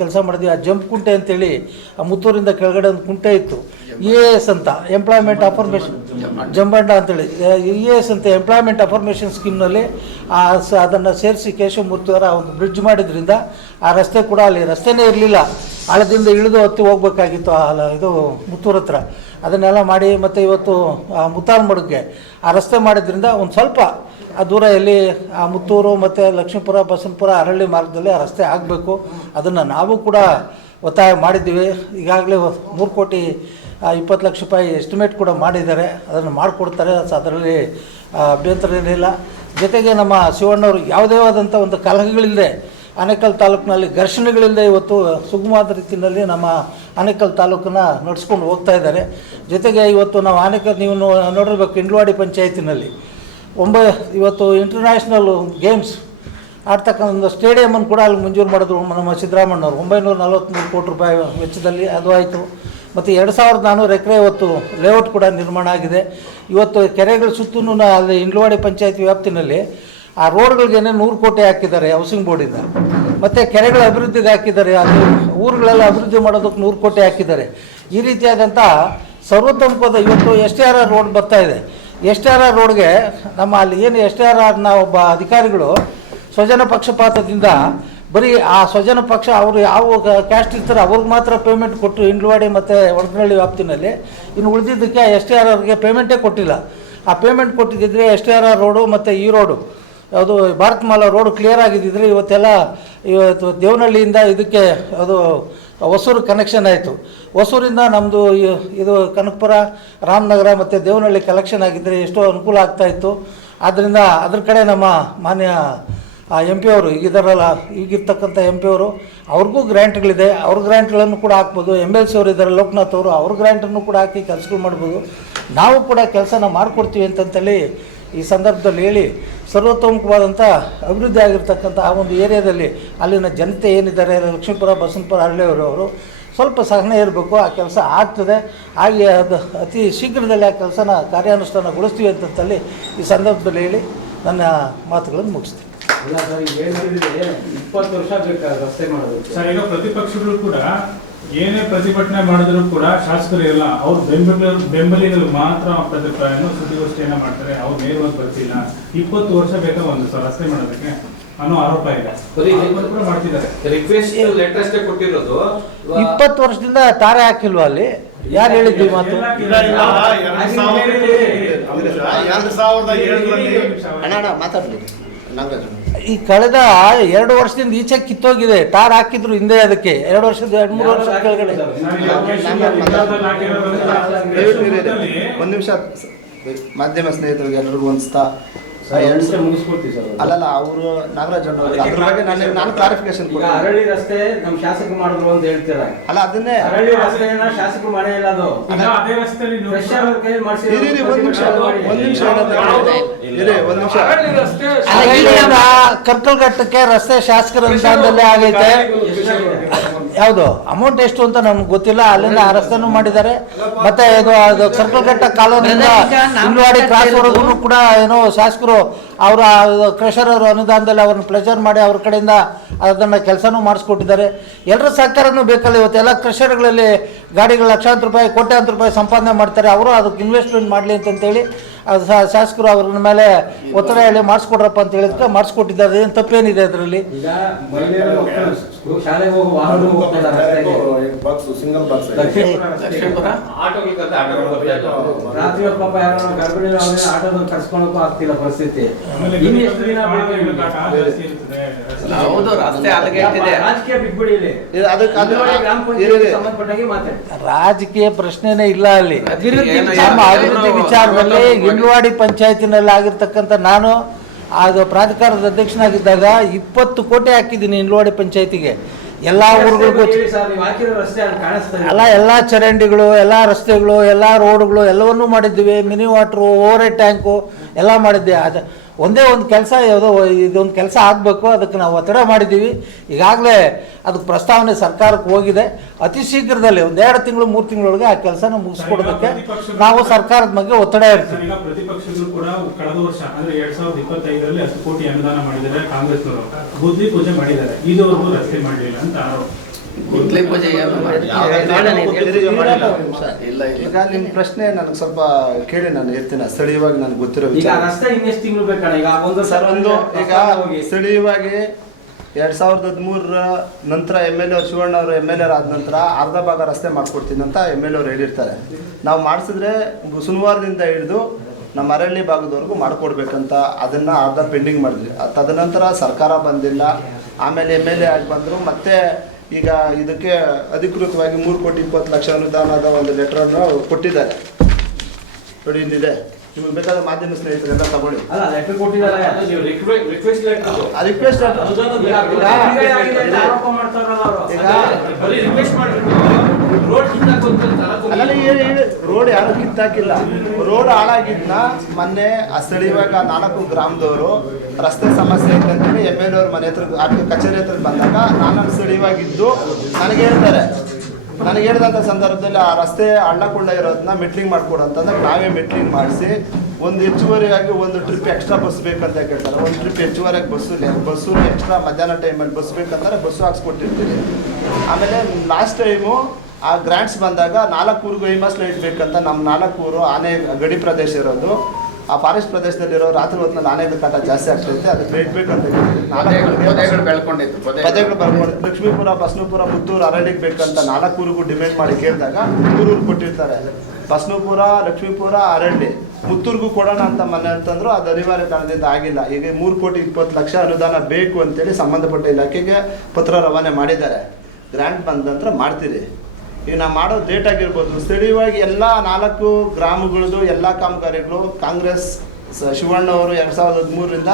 ಕೆಲಸ ಮಾಡಿದ್ವಿ. ಆ ಜಂಪ್ ಕುಂಟೆ ಅಂತೇಳಿ ಆ ಮುತ್ತೂರಿಂದ ಕೆಳಗಡೆ ಒಂದು ಕುಂಟೆ ಇತ್ತು, EAS ಅಂತ ಎಂಪ್ಲಾಯ್ಮೆಂಟ್ ಅಫರ್ಮೇಷನ್, ಜಂಬಂಡ ಅಂತೇಳಿ EAS ಅಂತ ಎಂಪ್ಲಾಯ್ಮೆಂಟ್ ಅಫರ್ಮೇಷನ್ ಸ್ಕೀಮ್ನಲ್ಲಿ ಅದನ್ನು ಸೇರಿಸಿ ಕೇಶವಮೂರ್ತಿಯವರ ಒಂದು ಬ್ರಿಡ್ಜ್ ಮಾಡಿದ್ರಿಂದ ಆ ರಸ್ತೆ ಕೂಡ ಅಲ್ಲಿ ರಸ್ತೆನೇ ಇರಲಿಲ್ಲ. ಹಳದಿಂದ ಇಳಿದು ಹತ್ತಿ ಹೋಗ್ಬೇಕಾಗಿತ್ತು ಇದು ಮುತ್ತೂರು ಹತ್ರ. ಅದನ್ನೆಲ್ಲ ಮಾಡಿ ಮತ್ತು ಇವತ್ತು ಆ ಮುತ್ತಾಲ್ಮಡುಗೆ ಆ ರಸ್ತೆ ಮಾಡಿದ್ರಿಂದ ಒಂದು ಸ್ವಲ್ಪ ಆ ದೂರ ಎಲ್ಲಿ ಆ ಮುತ್ತೂರು ಮತ್ತು ಲಕ್ಷ್ಮೀಪುರ, ಬಸವನಪುರ, ಅರಳ್ಳಿ ಮಾರ್ಗದಲ್ಲಿ ಆ ರಸ್ತೆ ಆಗಬೇಕು. ಅದನ್ನು ನಾವು ಕೂಡ ಒತ್ತಾಯ ಮಾಡಿದ್ದೀವಿ. ಈಗಾಗಲೇ 3,20,00,000 ಎಸ್ಟಿಮೇಟ್ ಕೂಡ ಮಾಡಿದ್ದಾರೆ, ಅದನ್ನು ಮಾಡಿಕೊಡ್ತಾರೆ, ಅದರಲ್ಲಿ ಅಭ್ಯಂತರ ಏನಿಲ್ಲ. ಜೊತೆಗೆ ನಮ್ಮ ಶಿವಣ್ಣವರು ಯಾವುದೇ ಆದಂಥ ಒಂದು ಕಲಹಗಳಿಲ್ಲದೆ ಆನೇಕಲ್ ತಾಲೂಕಿನಲ್ಲಿ ಘರ್ಷಣೆಗಳಿಲ್ಲದೆ ಇವತ್ತು ಸುಗಮವಾದ ರೀತಿಯಲ್ಲಿ ನಮ್ಮ ಆನೇಕಲ್ ತಾಲೂಕನ್ನು ನಡೆಸ್ಕೊಂಡು ಹೋಗ್ತಾ ಇದ್ದಾರೆ. ಜೊತೆಗೆ ಇವತ್ತು ನಾವು ಆನೇಕಲ್ ನೀವು ನೋಡಿರ್ಬೇಕು, ಇಂಡ್ಲವಾಡಿ ಪಂಚಾಯತಿನಲ್ಲಿ ಇವತ್ತು ಇಂಟರ್ನ್ಯಾಷನಲ್ ಗೇಮ್ಸ್ ಆಡ್ತಕ್ಕಂಥ ಒಂದು ಸ್ಟೇಡಿಯಮನ್ನು ಕೂಡ ಅಲ್ಲಿ ಮಂಜೂರು ಮಾಡಿದ್ರು ನಮ್ಮ ಸಿದ್ದರಾಮಣ್ಣವರು. 943 ಕೋಟಿ ರೂಪಾಯಿ ವೆಚ್ಚದಲ್ಲಿ ಅದು ಆಯಿತು. ಮತ್ತು 2,400 ಎಕರೆ ಇವತ್ತು ಲೇಔಟ್ ಕೂಡ ನಿರ್ಮಾಣ ಆಗಿದೆ. ಇವತ್ತು ಕೆರೆಗಳ ಸುತ್ತಲೂ ಅಲ್ಲಿ ಇಂಡ್ಲವಾಡಿ ಪಂಚಾಯತಿ ವ್ಯಾಪ್ತಿನಲ್ಲಿ ಆ ರೋಡ್ಗಳಿಗೆ 100 ಕೋಟಿ ಹಾಕಿದ್ದಾರೆ ಹೌಸಿಂಗ್ ಬೋರ್ಡಿಂದ. ಮತ್ತು ಕೆರೆಗಳ ಅಭಿವೃದ್ಧಿಗೆ ಹಾಕಿದ್ದಾರೆ, ಅಲ್ಲಿ ಊರುಗಳೆಲ್ಲ ಅಭಿವೃದ್ಧಿ ಮಾಡೋದಕ್ಕೆ 100 ಕೋಟಿ ಹಾಕಿದ್ದಾರೆ. ಈ ರೀತಿಯಾದಂಥ ಸರ್ವತೋಮುಖವಾದ ಇವತ್ತು STR ರೋಡ್ ಬರ್ತಾ ಇದೆ. STR ರೋಡ್ಗೆ ನಮ್ಮ ಅಲ್ಲಿ ಏನು STRನ ಒಬ್ಬ ಅಧಿಕಾರಿಗಳು ಸ್ವಜನ ಪಕ್ಷಪಾತದಿಂದ ಬರೀ ಆ ಸ್ವಜನ ಪಕ್ಷ ಅವರು ಯಾವ ಕ್ಯಾಸ್ಟ್ ಇರ್ತಾರೆ ಅವ್ರಿಗೆ ಮಾತ್ರ ಪೇಮೆಂಟ್ ಕೊಟ್ಟು ಇಂಡ್ಲವಾಡಿ ಮತ್ತು ಒಡಗನಹಳ್ಳಿ ವ್ಯಾಪ್ತಿನಲ್ಲಿ, ಇನ್ನು ಉಳಿದಿದ್ದಕ್ಕೆ STRಗೆ ಪೇಮೆಂಟೇ ಕೊಟ್ಟಿಲ್ಲ. ಆ ಪೇಮೆಂಟ್ ಕೊಟ್ಟಿದ್ದರೆ STR ರೋಡು ಮತ್ತು ಈ ರೋಡು ಯಾವುದು ಭಾರತಮಾಲಾ ರೋಡು ಕ್ಲಿಯರ್ ಆಗಿದ್ದಿದ್ರೆ ಇವತ್ತು ದೇವನಹಳ್ಳಿಯಿಂದ ಇದಕ್ಕೆ ಅದು ಹೊಸೂರು ಕನೆಕ್ಷನ್ ಆಯಿತು. ಹೊಸೂರಿಂದ ನಮ್ಮದು ಇದು ಕನಕಪುರ, ರಾಮನಗರ ಮತ್ತು ದೇವನಹಳ್ಳಿ ಕಲೆಕ್ಷನ್ ಆಗಿದ್ದರೆ ಎಷ್ಟೋ ಅನುಕೂಲ ಆಗ್ತಾಯಿತ್ತು. ಆದ್ದರಿಂದ ಅದ್ರ ಕಡೆ ನಮ್ಮ ಮಾನ್ಯ MP ಅವರು ಈಗಿರ್ತಕ್ಕಂಥ MP ಅವರು ಅವ್ರಿಗೂ ಗ್ರ್ಯಾಂಟ್ಗಳಿದೆ, ಅವ್ರ ಗ್ರ್ಯಾಂಟ್ಗಳನ್ನು ಕೂಡ ಹಾಕ್ಬೋದು. MLC ಅವರು ಇದ್ದಾರೆ, ಲೋಕನಾಥ್ ಅವರು, ಅವ್ರ ಗ್ರ್ಯಾಂಟನ್ನು ಕೂಡ ಹಾಕಿ ಕೆಲಸಗಳು ಮಾಡ್ಬೋದು. ನಾವು ಕೂಡ ಕೆಲಸನ ಮಾಡಿಕೊಡ್ತೀವಿ ಅಂತಂತೇಳಿ ಈ ಸಂದರ್ಭದಲ್ಲಿ ಹೇಳಿ, ಸರ್ವತೋಮುಖವಾದಂಥ ಅಭಿವೃದ್ಧಿ ಆಗಿರ್ತಕ್ಕಂಥ ಆ ಒಂದು ಏರಿಯಾದಲ್ಲಿ ಅಲ್ಲಿನ ಜನತೆ ಏನಿದ್ದಾರೆ, ಲಕ್ಷ್ಮೀಪುರ, ಬಸವನಪುರ, ಹಳ್ಳಿಯವರು ಸ್ವಲ್ಪ ಸಹನೆ ಇರಬೇಕು. ಆ ಕೆಲಸ ಆಗ್ತದೆ. ಹಾಗೆ ಅದು ಅತಿ ಶೀಘ್ರದಲ್ಲಿ ಆ ಕೆಲಸನ ಕಾರ್ಯಾನುಷ್ಠಾನಗೊಳಿಸ್ತೀವಿ ಅಂತಂತೇಳಿ ಈ ಸಂದರ್ಭದಲ್ಲಿ ಹೇಳಿ ನನ್ನ ಮಾತುಗಳನ್ನು ಮುಗಿಸ್ತೀನಿ. ಇಲ್ಲ ಸರ್, ಈಗ ಹೇಳ್ತಿದ್ರೆ 20 ವರ್ಷ ಬೇಕಾ ರಸ್ತೆ ಮಾಡೋದು ಸರ್. ಈಗ ಪ್ರತಿಪಕ್ಷಗಳು ಕೂಡ ಏನೇ ಪ್ರತಿಭಟನೆ ಮಾಡಿದ್ರು ಕೂಡ ಶಾಸಕರು ಇಲ್ಲ, ಅವ್ರು ಬೆಂಬಲಿಗರು ಮಾತ್ರ ಪ್ರತಿಭಟನೆ ಸುದ್ದಿಗೋಷ್ಠಿಯನ್ನ ಮಾಡ್ತಾರೆ, ಅವ್ರು ನೇರವಾಗಿ ಬರ್ತಿಲ್ಲ. 20 ವರ್ಷ ಬೇಕಾ ಒಂದು ರಸ್ತೆ ಮಾಡೋದಕ್ಕೆ ಅನ್ನೋ ಆರೋಪ ಇದೆ. ಕೂಡ ಮಾಡ್ತಿದ್ದಾರೆ. ರಿಕ್ವೆಸ್ಟ್ ಲೆಟರ್ ಅಷ್ಟೇ ಕೊಟ್ಟಿರೋದು. 20 ವರ್ಷದಿಂದ ತಾರೆ ಹಾಕಿಲ್ವಾ ಅಲ್ಲಿ? ಯಾರು ಹೇಳಿದ್ವಿ ಮಾತು? ಈ ಕಳೆದ 2 ವರ್ಷದಿಂದ ಈಚೆ ಕಿತ್ತೋಗಿದೆ. ಟಾರ್ ಹಾಕಿದ್ರು ಹಿಂದೆ, ಅದಕ್ಕೆ 2 ವರ್ಷದ 2-3 ವರ್ಷ ಕೆಳಗಡೆ. ಒಂದು ನಿಮಿಷ ಮಾಧ್ಯಮ ಸ್ನೇಹಿತರಿಗೆ ಎಲ್ರಿಗೂ ಒಂದ್ಸ್ತಾ ಮುಗಿಸ್ಕೊಡ್ತೀವಿ ಸರ್. ಅಲ್ಲಲ್ಲ, ಅವರು ನಾಗರಾಜ್ ಅದ್ರ ಬಗ್ಗೆ ನಾನು ಕ್ಲಾರಿಫಿಕೇಶನ್ ಅರಳಿ ರಸ್ತೆ ನಮ್ಮ ಶಾಸಕರು ಮಾಡಿದ್ರು ಅಂತ ಹೇಳ್ತೀರಾ? ಅಲ್ಲ, ಅದನ್ನೇ ಅರಳಿ ರಸ್ತೆಯನ್ನ ಶಾಸಕರು ಮಾಡೇ ಇಲ್ಲ. ಅದು ಅದೇ ರಸ್ತೆಯಲ್ಲಿ ಕರ್ಕಲ್ಘಟ್ಟಕ್ಕೆ ರಸ್ತೆ ಶಾಸಕರ ಅನುದಾನದಲ್ಲೇ ಆಗೈತೆ. ಯಾವುದು ಅಮೌಂಟ್ ಎಷ್ಟು ಅಂತ ನಮ್ಗೆ ಗೊತ್ತಿಲ್ಲ. ಅಲ್ಲಿಂದ ಆ ರಸ್ತೆನೂ ಮಾಡಿದ್ದಾರೆ. ಮತ್ತೆ ಇದು ಕರ್ಕಲ್ಘಟ್ಟ ಕಾಲೋನಿಯಿಂದ ಇಂಡ್ಲವಾಡಿ ಕ್ರಾಸ್ ವರೆಗೂ ಕೂಡ ಏನೋ ಶಾಸಕರು ಅವರ ಕ್ರಷರ್ ಅವರ ಅನುದಾನದಲ್ಲಿ ಅವ್ರನ್ನ ಪ್ಲೆಜರ್ ಮಾಡಿ ಅವ್ರ ಕಡೆಯಿಂದ ಅದನ್ನು ಕೆಲಸನೂ ಮಾಡಿಸ್ಕೊಟ್ಟಿದ್ದಾರೆ. ಎಲ್ಲರ ಸಹಕಾರನೂ ಬೇಕಲ್ಲ. ಇವತ್ತೆಲ್ಲ ಕ್ರಷರ್ಗಳಲ್ಲಿ ಗಾಡಿಗಳು ಲಕ್ಷಾಂತರ ರೂಪಾಯಿ, ಕೋಟ್ಯಾಂತರ ರೂಪಾಯಿ ಸಂಪಾದನೆ ಮಾಡ್ತಾರೆ. ಅವರು ಅದಕ್ಕೆ ಇನ್ವೆಸ್ಟ್ಮೆಂಟ್ ಮಾಡಲಿ ಅಂತಂತೇಳಿ ಶಾಸಕರು ಅವ್ರ ಮೇಲೆ ಒತ್ತಡ ಹೇಳಿ ಮಾಡಿಸ್ಕೊಡ್ರಪ್ಪ ಅಂತ ಹೇಳಿದ್ರೆ ಮಾಡಿಸ್ಕೊಟ್ಟಿದ್ದಾರೆ. ಏನು ತಪ್ಪೇನಿದೆ ಅದರಲ್ಲಿ? ಶಾಲೆಗೆ ಹೋಗುವ ರಾತ್ರಿ ಪಾಪ ಯಾರು ಗರ್ಭಿಣಿ ಆಟೋದಲ್ಲಿ ಕರ್ಸ್ಕೊಳಕ್ಕೂ ಆಗ್ತಿಲ್ಲ ಪರಿಸ್ಥಿತಿ. ರಾಜಕೀಯ ಬಿಟ್ಬಿಡಿ. ಸಂಬಂಧಪಟ್ಟಾಗಿ ಮಾತಾಡಿ. ರಾಜಕೀಯ ಪ್ರಶ್ನೆನೇ ಇಲ್ಲ ಅಲ್ಲಿ. ನಮ್ಮ ಅಭಿವೃದ್ಧಿ ವಿಚಾರದಲ್ಲಿ ಇಂಡ್ಲವಾಡಿ ಪಂಚಾಯತಿನಲ್ಲಿ ಆಗಿರ್ತಕ್ಕಂಥ ನಾನು ಅದು ಪ್ರಾಧಿಕಾರದ ಅಧ್ಯಕ್ಷನಾಗಿದ್ದಾಗ 20 ಕೋಟಿ ಹಾಕಿದ್ದೀನಿ ಇಂಡ್ಲವಾಡಿ ಪಂಚಾಯತಿಗೆ. ಎಲ್ಲ ಊರುಗಳಿಗೂ ಎಲ್ಲ ಚರಂಡಿಗಳು, ಎಲ್ಲ ರಸ್ತೆಗಳು, ಎಲ್ಲ ರೋಡ್ಗಳು ಎಲ್ಲವನ್ನೂ ಮಾಡಿದ್ದೀವಿ. Mini water, over head tank ಎಲ್ಲ ಮಾಡಿದ್ದೆ. ಅದು ಒಂದೇ ಒಂದು ಕೆಲಸ, ಯಾವುದೋ ಇದೊಂದು ಕೆಲಸ ಆಗಬೇಕು, ಅದಕ್ಕೆ ನಾವು ಒತ್ತಡ ಮಾಡಿದ್ದೀವಿ. ಈಗಾಗಲೇ ಅದಕ್ಕೆ ಪ್ರಸ್ತಾವನೆ ಸರ್ಕಾರಕ್ಕೆ ಹೋಗಿದೆ. ಅತಿ ಶೀಘ್ರದಲ್ಲಿ 1-2 ತಿಂಗಳು 3 ತಿಂಗಳೊಳಗೆ ಆ ಕೆಲಸನ ಮುಗಿಸ್ಕೊಡೋದಕ್ಕೆ ನಾವು ಸರ್ಕಾರದ ಬಗ್ಗೆ ಒತ್ತಡ ಇರ್ತೀವಿ. ಈಗ ಪ್ರತಿಪಕ್ಷಗಳು ಕೂಡ ಕಳೆದ ವರ್ಷ ಅಂದ್ರೆ 2025ರಲ್ಲಿ 10 ಕೋಟಿ ಅನುದಾನ ಮಾಡಿದ್ದಾರೆ ಕಾಂಗ್ರೆಸ್ನವರು. ಗುದ್ಲಿ ಪೂಜೆ ಮಾಡಿದ್ದಾರೆ, ಇದುವರೆಗೂ ರಸ್ತೆ ಮಾಡಲಿಲ್ಲ ಅಂತ ಆರೋಪ. ಈಗ ನಿಮ್ಮ ಪ್ರಶ್ನೆ ನನಗೆ ಸ್ವಲ್ಪ ಕೇಳಿ ನಾನು ಹೇಳ್ತೀನಿ. ಸ್ಥಳೀಯವಾಗಿ ನನಗೆ ಗೊತ್ತಿರೋ ಸರ್, ಒಂದು ಈಗ ಸ್ಥಳೀಯವಾಗಿ 2013 ನಂತರ MLA ಅವರು ಶಿವಣ್ಣ ಅವರು MLA ಆದ ನಂತರ ಅರ್ಧ ಭಾಗ ರಸ್ತೆ ಮಾಡಿಕೊಡ್ತೀನಿ ಅಂತ MLA ಅವರು ಹೇಳಿರ್ತಾರೆ. ನಾವು ಮಾಡಿಸಿದ್ರೆ ಶನಿವಾರದಿಂದ ಹಿಡಿದು ನಮ್ಮ ಅರಳ್ಳಿ ಭಾಗದವರೆಗೂ ಮಾಡಿಕೊಡ್ಬೇಕಂತ ಅದನ್ನು ಅರ್ಧ ಪೆಂಡಿಂಗ್ ಮಾಡಿದ್ವಿ. ತದನಂತರ ಸರ್ಕಾರ ಬಂದಿಲ್ಲ. ಆಮೇಲೆ MLA ಆಗಿ ಬಂದರು. ಮತ್ತೆ ಈಗ ಇದಕ್ಕೆ ಅಧಿಕೃತವಾಗಿ 3,20,00,000 ಅನುದಾನದ ಒಂದು ಲೆಟರನ್ನು ಕೊಟ್ಟಿದ್ದಾರೆ. ನೋಡಿ, ಇಲ್ಲಿದೆ. ನಿಮಗೆ ಬೇಕಾದ ಮಾಧ್ಯಮ ಸ್ನೇಹಿತರೆಲ್ಲ ತಗೊಳ್ಳಿ. ರೋಡ್ ಯಾರು ಕಿತ್ತಾಕಿಲ್ಲ. ರೋಡ್ ಹಾಳಾಗಿದ್ನ ಮೊನ್ನೆ ಸ್ಥಳೀಯವಾಗ 4 ಗ್ರಾಮದವರು ರಸ್ತೆ ಸಮಸ್ಯೆ ಐತಂತೇಳಿ MLA ಅವ್ರ ಮನೆ ಹತ್ರ ಕಚೇರಿ ಹತ್ರ ಬಂದಾಗ ನಾನು ಸ್ಥಳೀಯವಾಗಿದ್ದು ನನಗೆ ಹೇಳಿದಂಥ ಸಂದರ್ಭದಲ್ಲಿ ಆ ರಸ್ತೆ ಹಳ್ಳ ಕೊಳ್ಳ ಇರೋದನ್ನ ಮೆಟ್ಲಿಂಗ್ ಮಾಡಿಕೊಡಂತಂದ್ರೆ ನಾವೇ ಮೆಟ್ಲಿಂಗ್ ಮಾಡಿಸಿ ಒಂದು ಹೆಚ್ಚುವರಿಯಾಗಿ ಒಂದು ಟ್ರಿಪ್ ಎಕ್ಸ್ಟ್ರಾ ಬಸ್ ಬೇಕಂತ ಕೇಳ್ತಾರೆ. ಒಂದು ಟ್ರಿಪ್ ಹೆಚ್ಚುವರಿಯಾಗಿ ಬಸ್ಸು ಎಕ್ಸ್ಟ್ರಾ ಮಧ್ಯಾಹ್ನ ಟೈಮಲ್ಲಿ ಬಸ್ ಬೇಕಂತಾರೆ ಬಸ್ಸು ಹಾಕ್ಸ್ಕೊಟ್ಟಿರ್ತೀವಿ. ಆಮೇಲೆ ಲಾಸ್ಟ್ ಟೈಮು ಆ ಗ್ರಾಂಟ್ಸ್ ಬಂದಾಗ 4 ಊರಿಗೂ ಐಮಾಸ್ ಲೈಟ್ ಬೇಕಂತ ನಮ್ಮ 4 ಊರು ಆನೆ ಗಡಿ ಪ್ರದೇಶ ಇರೋದು, ಆ ಫಾರೆಸ್ಟ್ ಪ್ರದೇಶದಲ್ಲಿರೋ ರಾತ್ರಿ ಹೊತ್ತಿನಲ್ಲಿ ಆನೆಗಳ ಕಾಟ ಜಾಸ್ತಿ ಆಗ್ತೈತೆ, ಅದಕ್ಕೆ ಲೈಟ್ ಬೇಕಂತ ಪೊದೆಗಳು ಬೆಳ್ಕೊಂಡಿತ್ತು. ಲಕ್ಷ್ಮೀಪುರ, ಬಸನಪುರ, ಪುತ್ತೂರು, ಅರಳಿಗೆ ಬೇಕಂತ 4 ಊರಿಗೂ ಡಿಮ್ಯಾಂಡ್ ಮಾಡಿ ಕೇಳಿದಾಗ 3 ಊರು ಕೊಟ್ಟಿರ್ತಾರೆ. ಬಸನಪುರ, ಲಕ್ಷ್ಮೀಪುರ, ಅರಳ್ಳಿ, ಪುತ್ತೂರಿಗೂ ಕೊಡೋಣ ಅಂತ ಮೊನ್ನೆ ಅಂತಂದ್ರು, ಅದು ಅನಿವಾರ್ಯ ಕಾರಣದಿಂದ ಆಗಿಲ್ಲ. ಈಗ 3,20,00,000 ಅನುದಾನ ಬೇಕು ಅಂತೇಳಿ ಸಂಬಂಧಪಟ್ಟ ಇಲಾಖೆಗೆ ಪತ್ರ ರವಾನೆ ಮಾಡಿದ್ದಾರೆ. ಗ್ರಾಂಟ್ ಬಂದ ನಂತರ ಮಾಡ್ತೀರಿ. ಈಗ ನಾವು ಮಾಡೋದು ಲೇಟ್ ಆಗಿರ್ಬೋದು. ಸ್ಥಳೀಯವಾಗಿ ಎಲ್ಲ 4 ಗ್ರಾಮಗಳದ್ದು ಎಲ್ಲ ಕಾಮಗಾರಿಗಳು ಕಾಂಗ್ರೆಸ್ ಶಿವಣ್ಣ ಅವರು 2013ರಿಂದ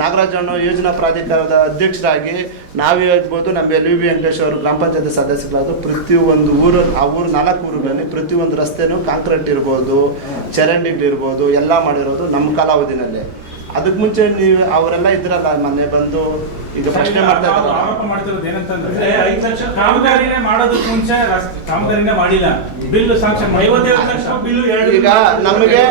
ನಾಗರಾಜಣ್ಣ ಯೋಜನಾ ಪ್ರಾಧಿಕಾರದ ಅಧ್ಯಕ್ಷರಾಗಿ ನಾವೇ ಆಗ್ಬೋದು, ನಮ್ಮ LVB ವೆಂಕಟೇಶ್ ಅವರು ಗ್ರಾಮ ಪಂಚಾಯತಿ ಸದಸ್ಯರಾದ್ರು, ಪ್ರತಿಯೊಂದು ಊರು ಆ ಊರು 4 ಊರುಗಳಲ್ಲಿ ಪ್ರತಿಯೊಂದು ರಸ್ತೆನೂ ಕಾಂಕ್ರೀಟ್ ಇರ್ಬೋದು, ಚರಂಡಿಗಳಿರ್ಬೋದು ಎಲ್ಲ ಮಾಡಿರೋದು ನಮ್ಮ ಕಾಲಾವಧಿನಲ್ಲಿ. ಅದಕ್ಕೆ ಮುಂಚೆ ನೀವು ಅವರೆಲ್ಲ ಇದ್ರಲ್ಲ, ಮೊನ್ನೆ ಬಂದು ಈಗ ಪ್ರಶ್ನೆ ಮಾಡ್ತಾ ಇದ್ದಾರೆ. ಆರೋಪ ಮಾಡ್ತಿರೋದು ಏನಂತಂದ್ರೆ 5 ಲಕ್ಷ ಕಾಮಗಾರಿನೇ ಮಾಡೋದಕ್ಕೆ ಮುಂಚೆ ಕಾಮಗಾರಿನೇ ಮಾಡಿಲ್ಲ, ಬಿಲ್ ಸಾಂಕ್ಷನ್ 55 ಲಕ್ಷ ಬಿಲ್ ಈಗ ನಮಗೆ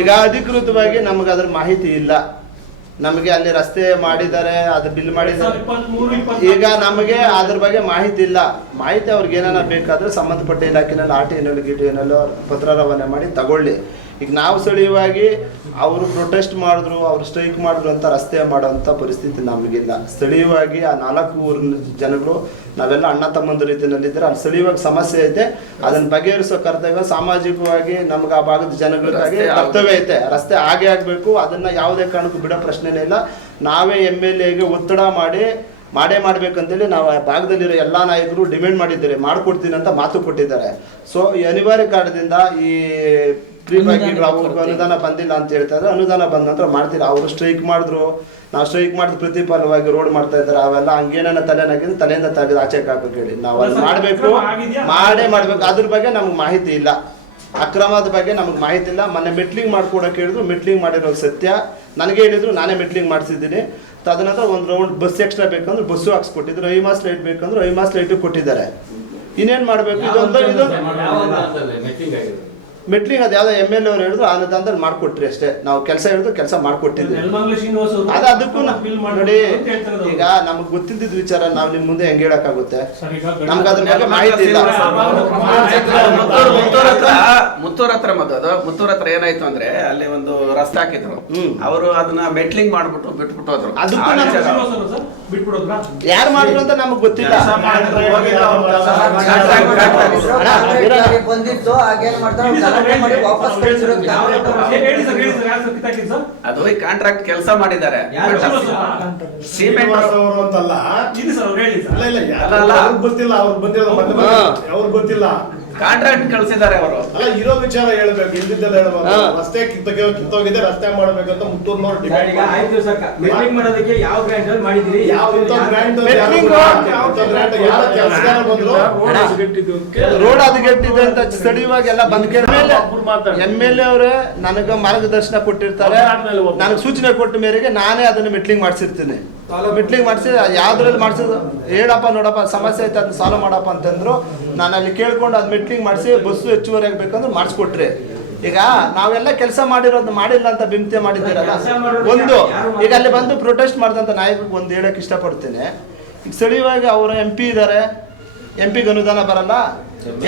ಈಗ ಅಧಿಕೃತವಾಗಿ ನಮಗೆ ಅದ್ರ ಮಾಹಿತಿ ಇಲ್ಲ. ನಮಗೆ ಅಲ್ಲಿ ರಸ್ತೆ ಮಾಡಿದ್ದಾರೆ, ಅದು ಬಿಲ್ ಮಾಡಿದ್ದಾರೆ. ಈಗ ನಮಗೆ ಅದ್ರ ಬಗ್ಗೆ ಮಾಹಿತಿ ಇಲ್ಲ. ಮಾಹಿತಿ ಅವ್ರಿಗೆ ಏನಾರ ಬೇಕಾದ್ರೆ ಸಂಬಂಧಪಟ್ಟ ಇಲಾಖೆನಲ್ಲಿ RTNL GTNL ಪತ್ರ ರವಾನೆ ಮಾಡಿ ತಗೊಳ್ಳಿ. ಈಗ ನಾವು ಸ್ಥಳೀಯವಾಗಿ ಅವರು ಪ್ರೊಟೆಸ್ಟ್ ಮಾಡಿದ್ರು, ಅವರು ಸ್ಟ್ರೈಕ್ ಮಾಡಿದ್ರು ಅಂತ ರಸ್ತೆ ಮಾಡೋಂಥ ಪರಿಸ್ಥಿತಿ ನಮಗಿಲ್ಲ. ಸ್ಥಳೀಯವಾಗಿ ಆ 4 ಊರಿನ ಜನಗಳು ನಾವೆಲ್ಲ ಅಣ್ಣ ತಮ್ಮಂದ ರೀತಿಯಲ್ಲಿದ್ದರೆ ಅಲ್ಲಿ ಸ್ಥಳೀಯವಾಗಿ ಸಮಸ್ಯೆ ಐತೆ, ಅದನ್ನು ಬಗೆಹರಿಸೋ ಕರ್ತವ್ಯ ಸಾಮಾಜಿಕವಾಗಿ ನಮ್ಗೆ ಆ ಭಾಗದ ಜನಗಳಿಗಾಗಿ ಕರ್ತವ್ಯ ಐತೆ. ರಸ್ತೆ ಆಗೇ ಆಗಬೇಕು, ಅದನ್ನು ಯಾವುದೇ ಕಾರಣಕ್ಕೂ ಬಿಡೋ ಪ್ರಶ್ನೆನೇ ಇಲ್ಲ. ನಾವೇ MLAಗೆ ಒತ್ತಡ ಮಾಡೇ ಮಾಡ್ಬೇಕಂತೇಳಿ ನಾವು ಆ ಭಾಗದಲ್ಲಿರೋ ಎಲ್ಲ ನಾಯಕರು ಡಿಮ್ಯಾಂಡ್ ಮಾಡಿದ್ದಾರೆ, ಮಾಡಿಕೊಡ್ತೀನಿ ಅಂತ ಮಾತು ಕೊಟ್ಟಿದ್ದಾರೆ. ಸೊ ಈ ಅನಿವಾರ್ಯ ಕಾರಣದಿಂದ ಈ ಫ್ರೀ ಬೈಕ್ಗಳು ಅವ್ರಿಗೆ ಅನುದಾನ ಬಂದಿಲ್ಲ ಅಂತ ಹೇಳ್ತಾರೆ. ಅನುದಾನ ಬಂದ ನಂತರ ಮಾಡ್ತೀರಾ. ಅವರು ಸ್ಟ್ರೈಕ್ ಮಾಡಿದ್ರು, ನಾವು ಸ್ಟ್ರೈಕ್ ಮಾಡಿದ ಪ್ರತಿಫಲವಾಗಿ ರೋಡ್ ಮಾಡ್ತಾ ಇದ್ದಾರೆ. ಅವೆಲ್ಲ ಹಂಗೇನ ತಲೆನಾಗಿದ್ದು ತಲೆಯಿಂದ ತೆಗೆದು ಆಚೆಗೆ ಹಾಕಬೇಕು ಹೇಳಿ ನಾವು ಅಲ್ಲಿ ಮಾಡಬೇಕು, ಮಾಡಬೇಕು. ಅದ್ರ ಬಗ್ಗೆ ನಮ್ಗೆ ಮಾಹಿತಿ ಇಲ್ಲ. ಅಕ್ರಮದ ಬಗ್ಗೆ ನಮ್ಗೆ ಮಾಹಿತಿ ಇಲ್ಲ. ಮೊನ್ನೆ ಮೆಟ್ಲಿಂಗ್ ಮಾಡ್ಕೊಡೋಕೆ ಹೇಳಿದ್ರು, ಮೆಟ್ಲಿಂಗ್ ಮಾಡಿರೋ ಸತ್ಯ. ನನಗೆ ಹೇಳಿದ್ರು, ನಾನೇ ಮೆಟ್ಲಿಂಗ್ ಮಾಡಿಸಿದ್ದೀನಿ. ತದನಂತರ ಒಂದು ರೌಂಡ್ ಬಸ್ ಎಕ್ಸ್ಟ್ರಾ ಬೇಕಂದ್ರೆ ಬಸ್ಸು ಹಾಕ್ಸ್ಕೊಟ್ಟಿದ್ರು, ಐಮಾಸ್ ಲೈಟ್ ಬೇಕಂದ್ರೆ ಐಮಾಸ್ ಲೈಟು ಕೊಟ್ಟಿದ್ದಾರೆ. ಇನ್ನೇನು ಮಾಡಬೇಕು? ಇದೊಂದು ಮೆಟ್ಲಿಂಗ್ ಅದು ಯಾವುದೋ MLA ಅವ್ರು ಹೇಳಿದ್ರು, ಆ ಅನುದಾನದಲ್ಲಿ ಮಾಡಿಕೊಟ್ರಿ ಅಷ್ಟೇ. ನಾವು ಕೆಲಸ ಹೇಳಿದ್ರು ಕೆಲಸ ಮಾಡಿಕೊಟ್ಟಿದ್ವಿ. ಅದು ಅದಕ್ಕೂ ನೋಡಿ, ಈಗ ನಮಗೆ ಗೊತ್ತಿದ್ದ ವಿಚಾರ ನಾವು ನಿಮ್ಮ ಮುಂದೆ ಹೆಂಗೆ ಹೇಳಕ್ಕಾಗುತ್ತೆ? ನಮ್ಗೆ ಅದ್ರ ಬಗ್ಗೆ ಮಾಹಿತಿ ಇಲ್ಲ. ಮುತ್ತೂರ್ ಹತ್ರ ಏನಾಯ್ತು ಅಂದ್ರೆ ಅಲ್ಲಿ ಒಂದು ರಸ್ತೆ ಹಾಕಿದ್ರು, ಅವರು ಅದನ್ನ ಮೆಟ್ಲಿಂಗ್ ಮಾಡ್ಬಿಟ್ಟು ಬಿಟ್ಬಿಟ್ಟು ಹೋದ್ರು. ಯಾರು ಮಾಡಿದ್ರು ಅಂತ ನಮಗ್ ಗೊತ್ತಿಲ್ಲ. ಬಂದಿತ್ತು ಹಾಗೇನ್ ಮಾಡ್ತಾರೆ ಅದು ಈ ಕಾಂಟ್ರಾಕ್ಟ್ ಕೆಲಸ ಮಾಡಿದ್ದಾರೆ. ಸಿಮೆಂಟ್ ಗೊತ್ತಿಲ್ಲ, ಅವ್ರು ಬಂದಿಲ್ಲ, ಅವ್ರು ಗೊತ್ತಿಲ್ಲ. ಕಾಂಟ್ರಾಕ್ಟ್ ಕಳಿಸಿದ್ದಾರೆ ಅವರು. ಅಲ್ಲ, ಇರೋ ವಿಚಾರ ಹೇಳ್ಬೇಕು, ಇಲ್ದಿದ್ದೆಲ್ಲ ಹೇಳ್ಬೇಕು. ರಸ್ತೆ ಕಿತ್ತೋಗಿದೆ, ರಸ್ತೆ ಮಾಡ್ಬೇಕಂತ ಮುತ್ತೂರ್ನವ್ರು ಡಿಮ್ಯಾಂಡ್ ಮಾಡೋದಕ್ಕೆ ಯಾವ ಗ್ರಾಂಟ್ ಅಲ್ಲಿ ಮಾಡಿದ್ರಿ? ರೋಡ್ ಹದಗೆಟ್ಟಿದೆ ಅಂತ ಸ್ಥಳೀಯವಾಗಿ ಎಲ್ಲ ಬಂದ್ MLA ಅವರೇ ನನಗೆ ಮಾರ್ಗದರ್ಶನ ಕೊಟ್ಟಿರ್ತಾರೆ. ನನಗೆ ಸೂಚನೆ ಕೊಟ್ಟ ಮೇರೆಗೆ ನಾನೇ ಅದನ್ನು ಮೆಟ್ಲಿಂಗ್ ಮಾಡಿಸಿರ್ತೀನಿ. ಮೆಟ್ಲಿಂಗ್ ಮಾಡಿಸಿ ಯಾವ್ದ್ರಲ್ಲಿ ಮಾಡಿಸೋದು ಹೇಳಪ್ಪ, ನೋಡಪ್ಪ ಸಮಸ್ಯೆ ಐತೆ ಅದನ್ನ ಸಾಲ್ವ್ ಮಾಡಪ್ಪ ಅಂತಂದ್ರು. ನಾನು ಅಲ್ಲಿ ಕೇಳ್ಕೊಂಡು ಅದು ಮೆಟ್ಲಿಂಗ್ ಮಾಡಿಸಿ ಬಸ್ಸು ಹೆಚ್ಚುವರಿ ಆಗ್ಬೇಕಂದ್ರೆ ಮಾಡಿಸ್ಕೊಟ್ರಿ. ಈಗ ನಾವೆಲ್ಲ ಕೆಲಸ ಮಾಡಿರೋದು ಮಾಡಿಲ್ಲ ಅಂತ ಬಿಂಬತೆ ಮಾಡಿದ್ದೀರಲ್ಲ. ಒಂದು ಈಗ ಅಲ್ಲಿ ಬಂದು ಪ್ರೊಟೆಸ್ಟ್ ಮಾಡಿದಂಥ ನಾಯಕರಿಗೆ ಒಂದು ಹೇಳಕ್ಕೆ ಇಷ್ಟಪಡ್ತೇನೆ. ಈಗ ಸ್ಥಳೀಯವಾಗಿ ಅವರ MP ಇದ್ದಾರೆ, MPಗೆ ಅನುದಾನ ಬರಲ್ಲ.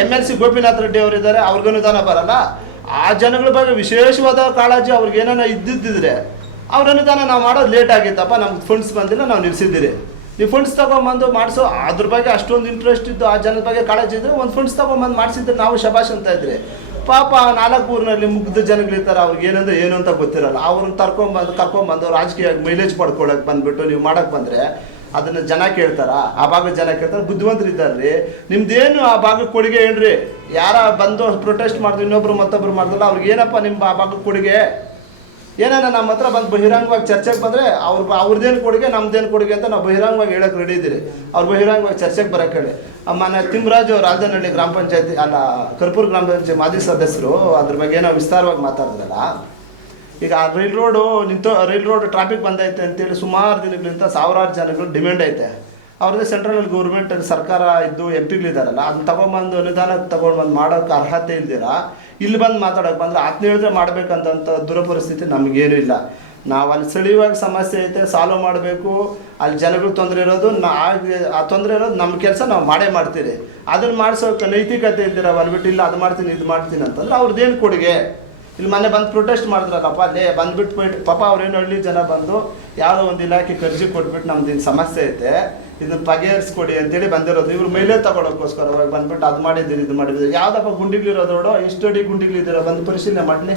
MLC ಗೋಪಿನಾಥ್ ರೆಡ್ಡಿ ಅವರು ಇದ್ದಾರೆ, ಅವ್ರಿಗೆ ಅನುದಾನ ಬರಲ್ಲ. ಆ ಜನಗಳ ಬಗ್ಗೆ ವಿಶೇಷವಾದ ಕಾಳಜಿ ಅವ್ರಿಗೆ ಏನಾನ ಇದ್ದಿದ್ದಿದ್ರೆ ಅವ್ರ ಅನುದಾನ ನಾವು ಮಾಡೋದು ಲೇಟ್ ಆಗಿತ್ತಪ್ಪ, ನಮ್ಗೆ ಫಂಡ್ಸ್ ಬಂದಿಲ್ಲ, ನಾವು ನಿಲ್ಸಿದ್ದೀರಿ. ನೀವು ಫಂಡ್ಸ್ ತೊಗೊಂಬಂದು ಮಾಡಿಸೋ ಅದ್ರ ಬಗ್ಗೆ ಅಷ್ಟೊಂದು ಇಂಟ್ರೆಸ್ಟ್ ಇದ್ದು, ಆ ಜನದ ಬಗ್ಗೆ ಕಾಳಜಿ ಇದ್ದರೆ ಒಂದು ಫಂಡ್ಸ್ ತೊಗೊಂಬಂದು ಮಾಡಿಸಿದ್ರೆ ನಾವು ಶಬಾಷ್ ಅಂತ ಇದ್ರಿ. ಪಾಪ 4 ಊರಿನಲ್ಲಿ ಮುಗ್ಧ ಜನಗಳಿರ್ತಾರೆ, ಅವ್ರಿಗೆ ಏನಂದ್ರೆ ಏನು ಅಂತ ಗೊತ್ತಿರಲ್ಲ. ಅವ್ರನ್ನ ಕರ್ಕೊಂಬಂದು ರಾಜಕೀಯ ಮೈಲೇಜ್ ಪಡ್ಕೊಳಕ್ಕೆ ಬಂದುಬಿಟ್ಟು ನೀವು ಮಾಡೋಕ್ಕೆ ಬಂದರೆ ಅದನ್ನು ಜನ ಕೇಳ್ತಾರ? ಆ ಭಾಗದ ಜನ ಕೇಳ್ತಾರೆ. ಬುದ್ಧಿವಂತರು ಇದ್ದಾರ್ರಿ, ನಿಮ್ದೇನು ಆ ಭಾಗಕ್ಕೆ ಕೊಡುಗೆ ಹೇಳ್ರಿ. ಯಾರ ಬಂದು ಪ್ರೊಟೆಸ್ಟ್ ಮಾಡಿದ್ರು, ಇನ್ನೊಬ್ರು ಮತ್ತೊಬ್ರು ಮಾಡಿದ್ರಲ್ಲ, ಅವ್ರಿಗೆ ಏನಪ್ಪ ನಿಮ್ಮ ಆ ಭಾಗಕ್ಕೆ ಕೊಡುಗೆ? ಏನಾನ ನಮ್ಮ ಹತ್ರ ಬಂದು ಬಹಿರಂಗವಾಗಿ ಚರ್ಚೆಗೆ ಬಂದರೆ ಅವ್ರದ್ದೇನು ಕೊಡುಗೆ ನಮ್ದೇನು ಕೊಡುಗೆ ಅಂತ ನಾವು ಬಹಿರಂಗವಾಗಿ ಹೇಳಕ್ಕೆ ರೆಡಿ ಇದ್ದೀರಿ. ಅವ್ರು ಬಹಿರಂಗವಾಗಿ ಚರ್ಚೆಗೆ ಬರೋಕ್ಕೆ ಹೇಳಿ. ಮೊನ್ನೆ ತಿಮ್ಮರಾಜು ಅವರು ರಾಜನಹಳ್ಳಿ ಗ್ರಾಮ ಪಂಚಾಯತಿ ಕರ್ಪೂರ್ ಗ್ರಾಮ ಪಂಚಾಯತಿ ಮಾಜಿ ಸದಸ್ಯರು ಅದ್ರ ಬಗ್ಗೆ ಏನೋ ವಿಸ್ತಾರವಾಗಿ ಮಾತಾಡಿದ್ರಲ್ಲ. ಈಗ ಆ ರೈಲ್ ರೋಡ್ ಟ್ರಾಫಿಕ್ ಬಂದೈತೆ ಅಂತೇಳಿ ಸುಮಾರು ದಿನಗಳಿಂದ ಸಾವಿರಾರು ಜನಗಳು ಡಿಮ್ಯಾಂಡ್ ಐತೆ. ಅವ್ರದ್ದೇ ಸೆಂಟ್ರಲ್ ಗೌರ್ಮೆಂಟ್ ಸರ್ಕಾರ ಇದ್ದು MPಗಳಿದ್ದಾರಲ್ಲ, ಅದನ್ನ ತೊಗೊಂಬಂದು ಅನುದಾನ ತೊಗೊಂಡ್ಬಂದು ಮಾಡೋಕ್ಕೆ ಅರ್ಹತೆ ಇಲ್ದಿರ ಇಲ್ಲಿ ಬಂದು ಮಾತಾಡೋಕೆ ಬಂದರೆ ಅದನ್ನ ಹೇಳಿದ್ರೆ ಮಾಡ್ಬೇಕಂತ ದುರಪರಿಸ್ಥಿತಿ ನಮಗೇನು ಇಲ್ಲ. ನಾವು ಅಲ್ಲಿ ಸ್ಥಳೀಯವಾಗಿ ಸಮಸ್ಯೆ ಐತೆ ಸಾಲ್ವ್ ಮಾಡಬೇಕು, ಅಲ್ಲಿ ಜನಗಳು ತೊಂದರೆ ಇರೋದು ಆ ತೊಂದರೆ ಇರೋದು ನಮ್ಮ ಕೆಲಸ ನಾವು ಮಾಡೇ ಮಾಡ್ತೀರಿ. ಅದನ್ನು ಮಾಡಿಸೋಕೆ ನೈತಿಕತೆ ಇದ್ದೀರ ಬಂದ್ಬಿಟ್ಟು ಇಲ್ಲ ಅದು ಮಾಡ್ತೀನಿ ಇದು ಮಾಡ್ತೀನಿ ಅಂತಂದ್ರೆ ಅವ್ರದ್ದೇನು ಕೊಡುಗೆ? ಇಲ್ಲಿ ಮೊನ್ನೆ ಬಂದು ಪ್ರೊಟೆಸ್ಟ್ ಮಾಡಿದ್ರಲ್ಲಪ್ಪ, ಅಲ್ಲೇ ಬಂದ್ಬಿಟ್ಟು ಪಾಪ ಅವ್ರೇನು ಹಳ್ಳಿ ಜನ ಬಂದು ಯಾವುದೋ ಒಂದು ಇಲಾಖೆ ಅರ್ಜಿ ಕೊಟ್ಬಿಟ್ಟು ನಮ್ದು ಇನ್ನು ಸಮಸ್ಯೆ ಐತೆ ಇದನ್ನ ಬಗೆಹರಿಸ್ಕೊಡಿ ಅಂತೇಳಿ ಬಂದಿರೋದು. ಇವ್ರು ಮೇಲೆ ತಗೊಳೋಕ್ಕೋಸ್ಕರವಾಗಿ ಬಂದ್ಬಿಟ್ಟು ಅದು ಮಾಡಿದ್ದೀರಿ ಇದು ಮಾಡಿದ್ದೀರಿ. ಯಾವುದಪ್ಪ ಗುಂಡಿಗಳಿರೋದೋಡು ಎಷ್ಟು ಅಡಿ ಗುಂಡಿಗಳಿದ್ದೀರ ಬಂದು ಪರಿಶೀಲನೆ ಮಾಡಲಿ.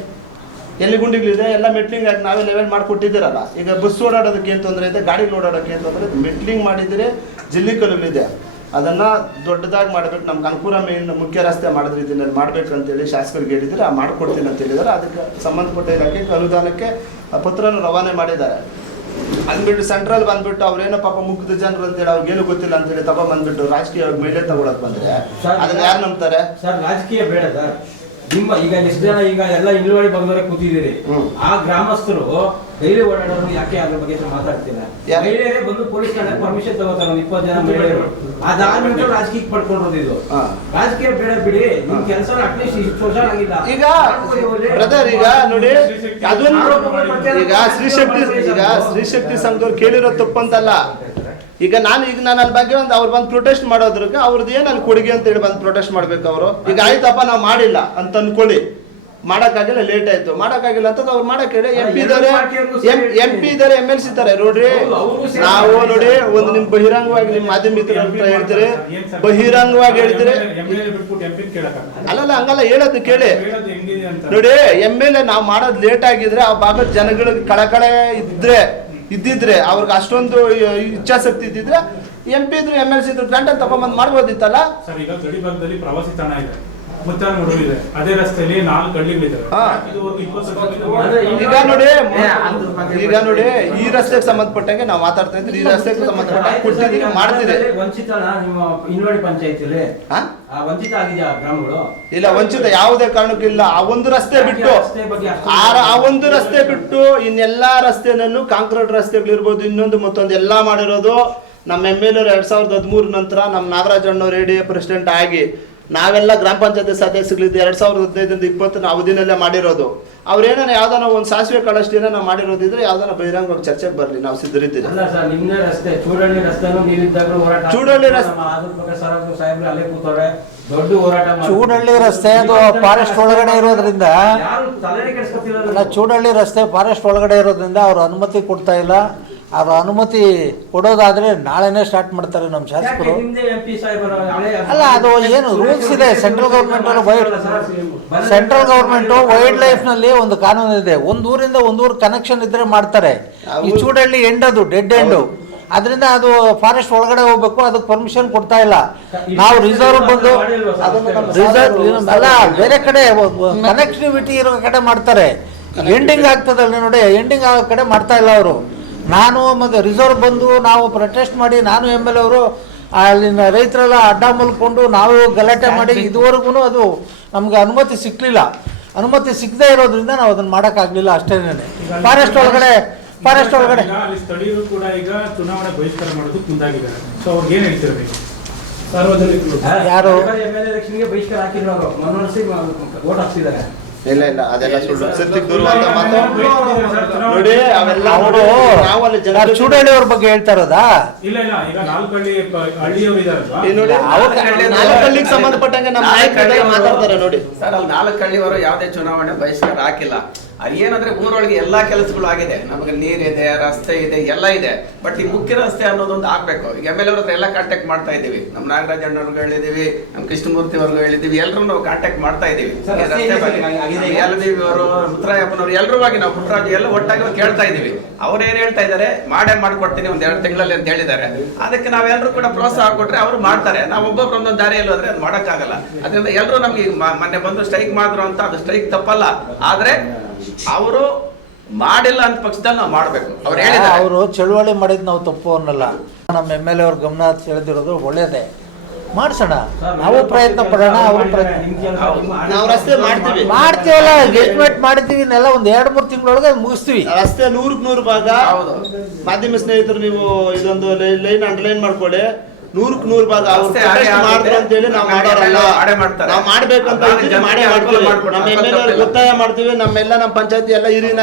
ಎಲ್ಲಿ ಗುಂಡಿಗಳಿದೆ ಎಲ್ಲ ಮೆಟ್ಲಿಂಗ್ ಆಗಿ ನಾವೇ ಲೆವೆಲ್ ಮಾಡಿಕೊಟ್ಟಿದ್ದೀರಲ್ಲ. ಈಗ ಬಸ್ ಓಡಾಡೋದಕ್ಕೆ ಏನು ತೊಂದರೆ ಇದೆ, ಗಾಡಿಗಳು ಓಡಾಡೋಕ್ಕೆ ಏನು ತೊಂದರೆ ಇದೆ, ಮೆಟ್ಲಿಂಗ್ ಮಾಡಿದ್ದೀರಿ. ಜಿಲ್ಲಿಕಲ್ಲುಲಿದೆ, ಅದನ್ನು ದೊಡ್ಡದಾಗಿ ಮಾಡಬೇಕು. ನಮ್ಗೆ ಅನುಕೂಲ ಮೇನ್ ಮುಖ್ಯ ರಸ್ತೆ ಮಾಡಿದ್ರೆ ಇದನ್ನಲ್ಲಿ ಮಾಡಬೇಕು ಅಂತೇಳಿ ಶಾಸಕರಿಗೆ ಹೇಳಿದರೆ ಮಾಡ್ಕೊಡ್ತೀನಿ ಅಂತ ಹೇಳಿದ್ದಾರೆ. ಅದಕ್ಕೆ ಸಂಬಂಧಪಟ್ಟ ಇಲಾಖೆಗೆ ಅನುದಾನಕ್ಕೆ ಪತ್ರನ ರವಾನೆ ಮಾಡಿದ್ದಾರೆ. ಅಂದ್ಬಿಟ್ಟು ಸೆಂಟ್ರಲ್ ಬಂದ್ಬಿಟ್ಟು ಅವ್ರೇನೋ ಪಾಪ ಮುಗ್ಧ ಜನರು ಅಂತೇಳಿ ಅವ್ರಿಗೇನು ಗೊತ್ತಿಲ್ಲ ಅಂತೇಳಿ ಬಂದ್ಬಿಟ್ಟು ರಾಜಕೀಯ ಮೇಲೆ ತಗೊಳಕ್ ಬಂದ್ರೆ ಅದನ್ನ ಯಾರು ನಂಬ್ತಾರೆ? ಸರ್ ರಾಜಕೀಯ ಬೇಡ ಸರ್. ನಿಮ್ಮ ಈಗ ಎಷ್ಟು ಜನ ಈಗ ಎಲ್ಲ ಇಳುವರಿ ಬಂದವರೆ ಕೂತಿದ್ದೀರಿ, ಆ ಗ್ರಾಮಸ್ಥರು ಡೈಲಿ ಓಡಾಡೋರು ಯಾಕೆ ಅದ್ರ ಬಗ್ಗೆ ಮಾತಾಡ್ತಿಲ್ಲ? ಮಹಿಳೆಯರೇ ಬಂದು ಪೊಲೀಸ್ ಠಾಣೆ ಪರ್ಮಿಷನ್ ತಗೋತಾರೆ, ಒಂದು 20 ಜನ ಮಹಿಳೆಯರು. ಅದಾದ್ಮೇಲೆ ರಾಜಕೀಯಕ್ಕೆ ಪಡ್ಕೊಂಡಿರೋದು ಇದು. ರಾಜಕೀಯ ಬೇಡ ಬಿಡಿ, ನಿಮ್ ಕೆಲಸ ಅಟ್ಲೀಸ್ಟ್ ಇಷ್ಟು ವರ್ಷ ಆಗಿಲ್ಲ. ಈಗ ಬ್ರದರ್ ಈಗ ನೋಡಿ ಅದೊಂದು ಈಗ ಸ್ತ್ರೀಶಕ್ತಿ ಸಂಘದವ್ರು ಕೇಳಿರೋ ತಪ್ಪಂತಲ್ಲ. ಈಗ ನಾನು ಅಲ್ಲಿ ಬಗ್ಗೆ ಒಂದು ಅವ್ರು ಬಂದು ಪ್ರೊಟೆಸ್ಟ್ ಮಾಡೋದ್ರಿಗೆ ಅವ್ರದ್ದು ಏನು ಅಲ್ಲಿ ಕೊಡುಗೆ ಅಂತ ಹೇಳಿ ಬಂದು ಪ್ರೊಟೆಸ್ಟ್ ಮಾಡ್ಬೇಕು ಅವರು. ಈಗ ಆಯ್ತಪ್ಪ ನಾವು ಮಾಡಿಲ್ಲ ಅಂತ ಅನ್ಕೊಳ್ಳಿ, ಮಾಡೋಕ್ಕಾಗಿಲ್ಲ, ಲೇಟ್ ಆಯ್ತು, ಮಾಡೋಕ್ಕಾಗಿಲ್ಲ ಅಂತ ಅವ್ರು ಮಾಡಕ್ಕೆ ಹೇಳಿ. ಎಂ ಪಿ ಇದ್ದಾರೆ, MLC ಇದ್ದಾರೆ. ನೋಡ್ರಿ ನಾವು ನೋಡಿ ಒಂದು ನಿಮ್ ಬಹಿರಂಗವಾಗಿ ನಿಮ್ಮ ಮಾಧ್ಯಮ ಮಿತ್ರ ಹತ್ರ ಹೇಳ್ತೀರಿ, ಬಹಿರಂಗವಾಗಿ ಹೇಳ್ತೀರಿ. ಅಲ್ಲಲ್ಲ ಹಂಗಲ್ಲ ಹೇಳೋದು ಕೇಳಿ. ನೋಡಿ MLA ನಾವು ಮಾಡೋದು ಲೇಟ್ ಆಗಿದ್ರೆ ಆ ಭಾಗದ ಜನಗಳಿಗೆ ಕಳಕಳೆ ಇದ್ದಿದ್ರೆ ಅವ್ರಿಗೆ ಅಷ್ಟೊಂದು ಇಚ್ಛಾಶಕ್ತಿ ಇದ್ದಿದ್ರೆ MP ಇದ್ರು MLC ಇದ್ರು ಗ್ರಾಂಟ್ ತಗೊಂಬಂದು ಮಾಡ್ಬೋದಿತ್ತಲ್ಲ. ಸರ್ ಈಗ ಗಡಿ ಭಾಗದಲ್ಲಿ ಪ್ರವಾಸಿ ತಾಣ ಇದೆ, ಮುತ್ತಾನಮಡು ಇದೆ, ಅದೇ ರಸ್ತೆಯಲ್ಲಿ 4 ಹಳ್ಳಿಗಳಿದೆ. ಈಗ ನೋಡಿ ಈ ರಸ್ತೆಗೆ ಸಂಬಂಧಪಟ್ಟಂಗೆ ನಾವು ಮಾತಾಡ್ತಾ ಇದ್ರಿ, ಈ ರಸ್ತೆಗೆ ಸಂಬಂಧಪಟ್ಟಂಗೆ ಕೊಟ್ಟಿದ್ದೀವಿ, ಮಾಡ್ತಿದೆ. ವಂಚಿತ ನಿಮ್ಮ ಇನ್ವಾಡಿ ಪಂಚಾಯತಿಲಿ ವಂಚಿತ ಆಗಿದೆಯಾ ಗ್ರಾಮಗಳು? ಇಲ್ಲ, ವಂಚಿತ ಯಾವುದೇ ಕಾರಣಕ್ಕಿಲ್ಲ. ಆ ಒಂದು ರಸ್ತೆ ಬಿಟ್ಟು ಆ ಒಂದು ರಸ್ತೆ ಬಿಟ್ಟು ಇನ್ನೆಲ್ಲಾ ರಸ್ತೆನಲ್ಲೂ ಕಾಂಕ್ರೀಟ್ ರಸ್ತೆಗಳಿರ್ಬೋದು, ಇನ್ನೊಂದು ಮತ್ತೊಂದು ಎಲ್ಲಾ ಮಾಡಿರೋದು ನಮ್ಮ MLA 2013 ನಂತರ ನಮ್ಮ ನಾಗರಾಜ್ ಅಣ್ಣವ್ರು ADA ಪ್ರೆಸಿಡೆಂಟ್ ಆಗಿ ನಾವೆಲ್ಲ ಗ್ರಾಮ ಪಂಚಾಯತಿ ಸದಸ್ಯಗಳಿದ್ದು 2015 20 ಅವಧಿನಲ್ಲೇ ಮಾಡಿರೋದು. ಅವ್ರೇನ ಯಾವ್ದಾನ ಒಂದು ಸಾಸಿವೆ ಕಾಳಷ್ಟಿನ ನಾವು ಮಾಡಿರೋದಿದ್ರೆ ಯಾವ್ದಾನ ಬಹಿರಂಗವಾಗಿ ಚರ್ಚೆಗೆ ಬರ್ಲಿ, ನಾವು ಸಿದ್ಧರಿದ್ದೀವಿ. ಚೂಡಳ್ಳಿ ರಸ್ತೆ ಅದು ಫಾರೆಸ್ಟ್ ಒಳಗಡೆ ಇರೋದ್ರಿಂದ ಚೂಡಳ್ಳಿ ರಸ್ತೆ ಫಾರೆಸ್ಟ್ ಒಳಗಡೆ ಇರೋದ್ರಿಂದ ಅವ್ರು ಅನುಮತಿ ಕೊಡ್ತಾ ಇಲ್ಲ. ಅವ್ರ ಅನುಮತಿ ಕೊಡೋದಾದ್ರೆ ನಾಳೆನೇ ಸ್ಟಾರ್ಟ್ ಮಾಡ್ತಾರೆ ನಮ್ಮ ಶಾಸಕರು. ಅಲ್ಲ, ಅದು ಏನು ರೂಲ್ಸ್ ಇದೆ ಸೆಂಟ್ರಲ್ ಗೌರ್ಮೆಂಟ್ ವೈಲ್ಡ್ ಲೈಫ್ ನಲ್ಲಿ ಒಂದು ಕಾನೂನು ಇದೆ. ಒಂದು ಊರಿಂದ ಒಂದು ಊರು ಕನೆಕ್ಷನ್ ಇದ್ರೆ ಮಾಡ್ತಾರೆ. ಈ ಚೂಡಳ್ಳಿ ಎಂಡ್ ಅದು ಡೆಡ್ ಎಂಡು, ಅದರಿಂದ ಅದು ಫಾರೆಸ್ಟ್ ಒಳಗಡೆ ಹೋಗ್ಬೇಕು, ಅದಕ್ಕೆ ಪರ್ಮಿಷನ್ ಕೊಡ್ತಾ ಇಲ್ಲ. ನಾವು ರಿಸರ್ವ್ ಬಂದು ಅಲ್ಲ ಬೇರೆ ಕಡೆ ಕನೆಕ್ಟಿವಿಟಿ ಇರೋ ಕಡೆ ಮಾಡ್ತಾರೆ. ಎಂಡಿಂಗ್ ಆಗ್ತದಲ್ಲ ನೋಡಿ, ಎಂಡಿಂಗ್ ಆಗೋ ಕಡೆ ಮಾಡ್ತಾ ಇಲ್ಲ ಅವರು. ನಾನು ಮತ್ತು ರಿಸರ್ವ್ ಬಂದು ನಾವು ಪ್ರೊಟೆಸ್ಟ್ ಮಾಡಿ ನಾನು MLA ಅವರು ಅಲ್ಲಿನ ರೈತರೆಲ್ಲ ಅಡ್ಡ ಮಲ್ಕೊಂಡು ನಾವು ಗಲಾಟೆ ಮಾಡಿ ಇದುವರೆಗೂ ಅದು ನಮ್ಗೆ ಅನುಮತಿ ಸಿಕ್ಕಲಿಲ್ಲ. ಅನುಮತಿ ಸಿಕ್ಕದೇ ಇರೋದ್ರಿಂದ ನಾವು ಅದನ್ನು ಮಾಡೋಕ್ಕಾಗಲಿಲ್ಲ ಅಷ್ಟೇನೆ. ಫಾರೆಸ್ಟ್ ಒಳಗಡೆ ಸ್ಥಳೀಯರು ಕೂಡ ಈಗ ಚುನಾವಣೆ ಬಹಿಷ್ಕಾರ ಮಾಡೋದು ಮುಂದಾಗಿದ್ದಾರೆ. ಸೊ ಅವ್ರಿಗೆ ಏನು ಹೇಳ್ತೀರಿ? ಸಾರ್ವಜನಿಕರು ಯಾರು ಬಹಿಷ್ಕಾರ ಹಾಕಿದ್ರು ಮನವೊಲಿಸಿ ವೋಟ್ ಹಾಕ್ತಿದ್ದಾರೆ. ಇಲ್ಲ ಅದೆಲ್ಲ ಸುಳ್ಳು, ಸತ್ಯಕ್ಕೆ ದೂರ ಅಂತ ಮಾತು ನೋಡಿ. ಅವೆಲ್ಲ ಅವರು ಚೂಡಳ್ಳಿ ಅವ್ರ ಬಗ್ಗೆ ಹೇಳ್ತಾ ಇರೋದಾ? ಇಲ್ಲ ಈಗ 4 ಹಳ್ಳಿಯವರು ಇದಾರಲ್ವಾ, ನೋಡಿ 4 ಹಳ್ಳಿಗೆ ಸಂಬಂಧಪಟ್ಟಂಗೆ ನಮ್ಮ ನಾಯಕರು ಮಾತಾಡ್ತಾರೆ ನೋಡಿ. ಸರ್ ಅಲ್ಲಿ 4 ಹಳ್ಳಿಯವರು ಯಾವುದೇ ಚುನಾವಣೆ ಬಹಿಷ್ಕಾರ ಹಾಕಿಲ್ಲ. ಅದೇನಂದ್ರೆ ಊರೊಳಗೆ ಎಲ್ಲಾ ಕೆಲಸಗಳು ಆಗಿದೆ, ನಮಗೆ ನೀರಿದೆ, ರಸ್ತೆ ಇದೆ, ಎಲ್ಲ ಇದೆ. ಬಟ್ ಈ ಮುಖ್ಯ ರಸ್ತೆ ಅನ್ನೋದೊಂದು ಆಗ್ಬೇಕು. ಈಗ MLA ಅವ್ರ ಹತ್ರ ಎಲ್ಲ ಕಾಂಟ್ಯಾಕ್ಟ್ ಮಾಡ್ತಾ ಇದ್ದೀವಿ, ನಮ್ಮ ನಾಗರಾಜ್ ಅಣ್ಣವ್ರಿಗೆ ಹೇಳಿದೀವಿ, ನಮ್ಮ ಕೃಷ್ಣಮೂರ್ತಿ ಅವ್ರಿಗೂ ಹೇಳಿದೀವಿ, ಎಲ್ಲರೂ ನಾವು ಕಾಂಟ್ಯಾಕ್ಟ್ ಮಾಡ್ತಾ ಇದ್ದೀವಿ. LDV ಅವರು, ಮುತ್ತರಾಯಪ್ಪನವರು, ಎಲ್ಲರೂ ನಾವು ಪುಟ್ಟರಾಜು ಎಲ್ಲ ಒಟ್ಟಾಗಿ ಕೇಳ್ತಾ ಇದ್ದೀವಿ. ಅವ್ರು ಏನ್ ಹೇಳ್ತಾ ಇದ್ದಾರೆ, ಮಾಡ್ಕೊಡ್ತೀನಿ 1-2 ತಿಂಗಳಲ್ಲಿ ಅಂತ ಹೇಳಿದ್ದಾರೆ. ಅದಕ್ಕೆ ನಾವೆಲ್ಲರೂ ಕೂಡ ಪ್ರೋತ್ಸಾಹ ಕೊಟ್ರೆ ಅವರು ಮಾಡ್ತಾರೆ. ನಾವು ಒಬ್ಬೊಬ್ರು ಒಂದೊಂದು ದಾರಿಯಲ್ಲಿ ಹೋದ್ರೆ ಅದು ಮಾಡೋಕ್ಕಾಗಲ್ಲ. ಅದರಿಂದ ಎಲ್ಲರೂ ನಮ್ಗೆ ಮೊನ್ನೆ ಬಂದು ಸ್ಟ್ರೈಕ್ ಮಾಡಿದ್ರು ಅಂತ, ಅದು ಸ್ಟ್ರೈಕ್ ತಪ್ಪಲ್ಲ. ಆದ್ರೆ ಅವರು ಮಾಡಿಲ್ಲ ಅಂತ ಪಕ್ಷದಲ್ಲಿ ನಾವು ಮಾಡಬೇಕು. ಅವರು ಚಳುವಳಿ ಮಾಡಿದ್ ನಾವು ತಪ್ಪು ಅನ್ನಲ್ಲ. ನಮ್ಮ MLA ಅವ್ರ ಗಮನ ಸೆಳೆದಿರೋದು ಒಳ್ಳೇದೇ, ಮಾಡ್ಸೋಣ, ನಾವು ಪ್ರಯತ್ನ ಪಡೋಣ. ನಾವು ರಸ್ತೆ ಮಾಡ್ತೀವಲ್ಲ, ಎಸ್ಟಿಮೇಟ್ ಮಾಡಿದ್ದೀವಿ, ನೆಲ್ಲ ಒಂದು 2-3 ತಿಂಗಳೊಳಗೆ ಮುಗಿಸ್ತೀವಿ. ರಸ್ತೆ 100% ಭಾಗ ಮಾಧ್ಯಮ ಸ್ನೇಹಿತರು ನೀವು ಇದೊಂದು ಲೈನ್ ಅಂಡರ್ಲೈನ್ ಮಾಡ್ಕೊಳ್ಳಿ. 100% ಭಾಗ ಅವ್ರು ರಸ್ತೆ ಹಾಗೆ protest ಮಾಡಿದ್ರು ಅಂತೇಳಿ ನಾವು ಮಾಡೋರಲ್ಲ. ಮಾಡೇ ಮಾಡ್ತಾರೆ. ನಾವು ಮಾಡ್ಬೇಕಂತ ಇದ್ದೀವಿ, ಮಾಡೇ ಮಾಡ್ತೀವಿ. ನಮ್ಮ ಎಮ್ಮೆಲ್ಲೆ ಒತ್ತಾಯ ಮಾಡ್ತೀವಿ. ನಮ್ಮೆಲ್ಲ ನಮ್ಮ ಪಂಚಾಯತಿ ಎಲ್ಲ ಹಿರಿಯ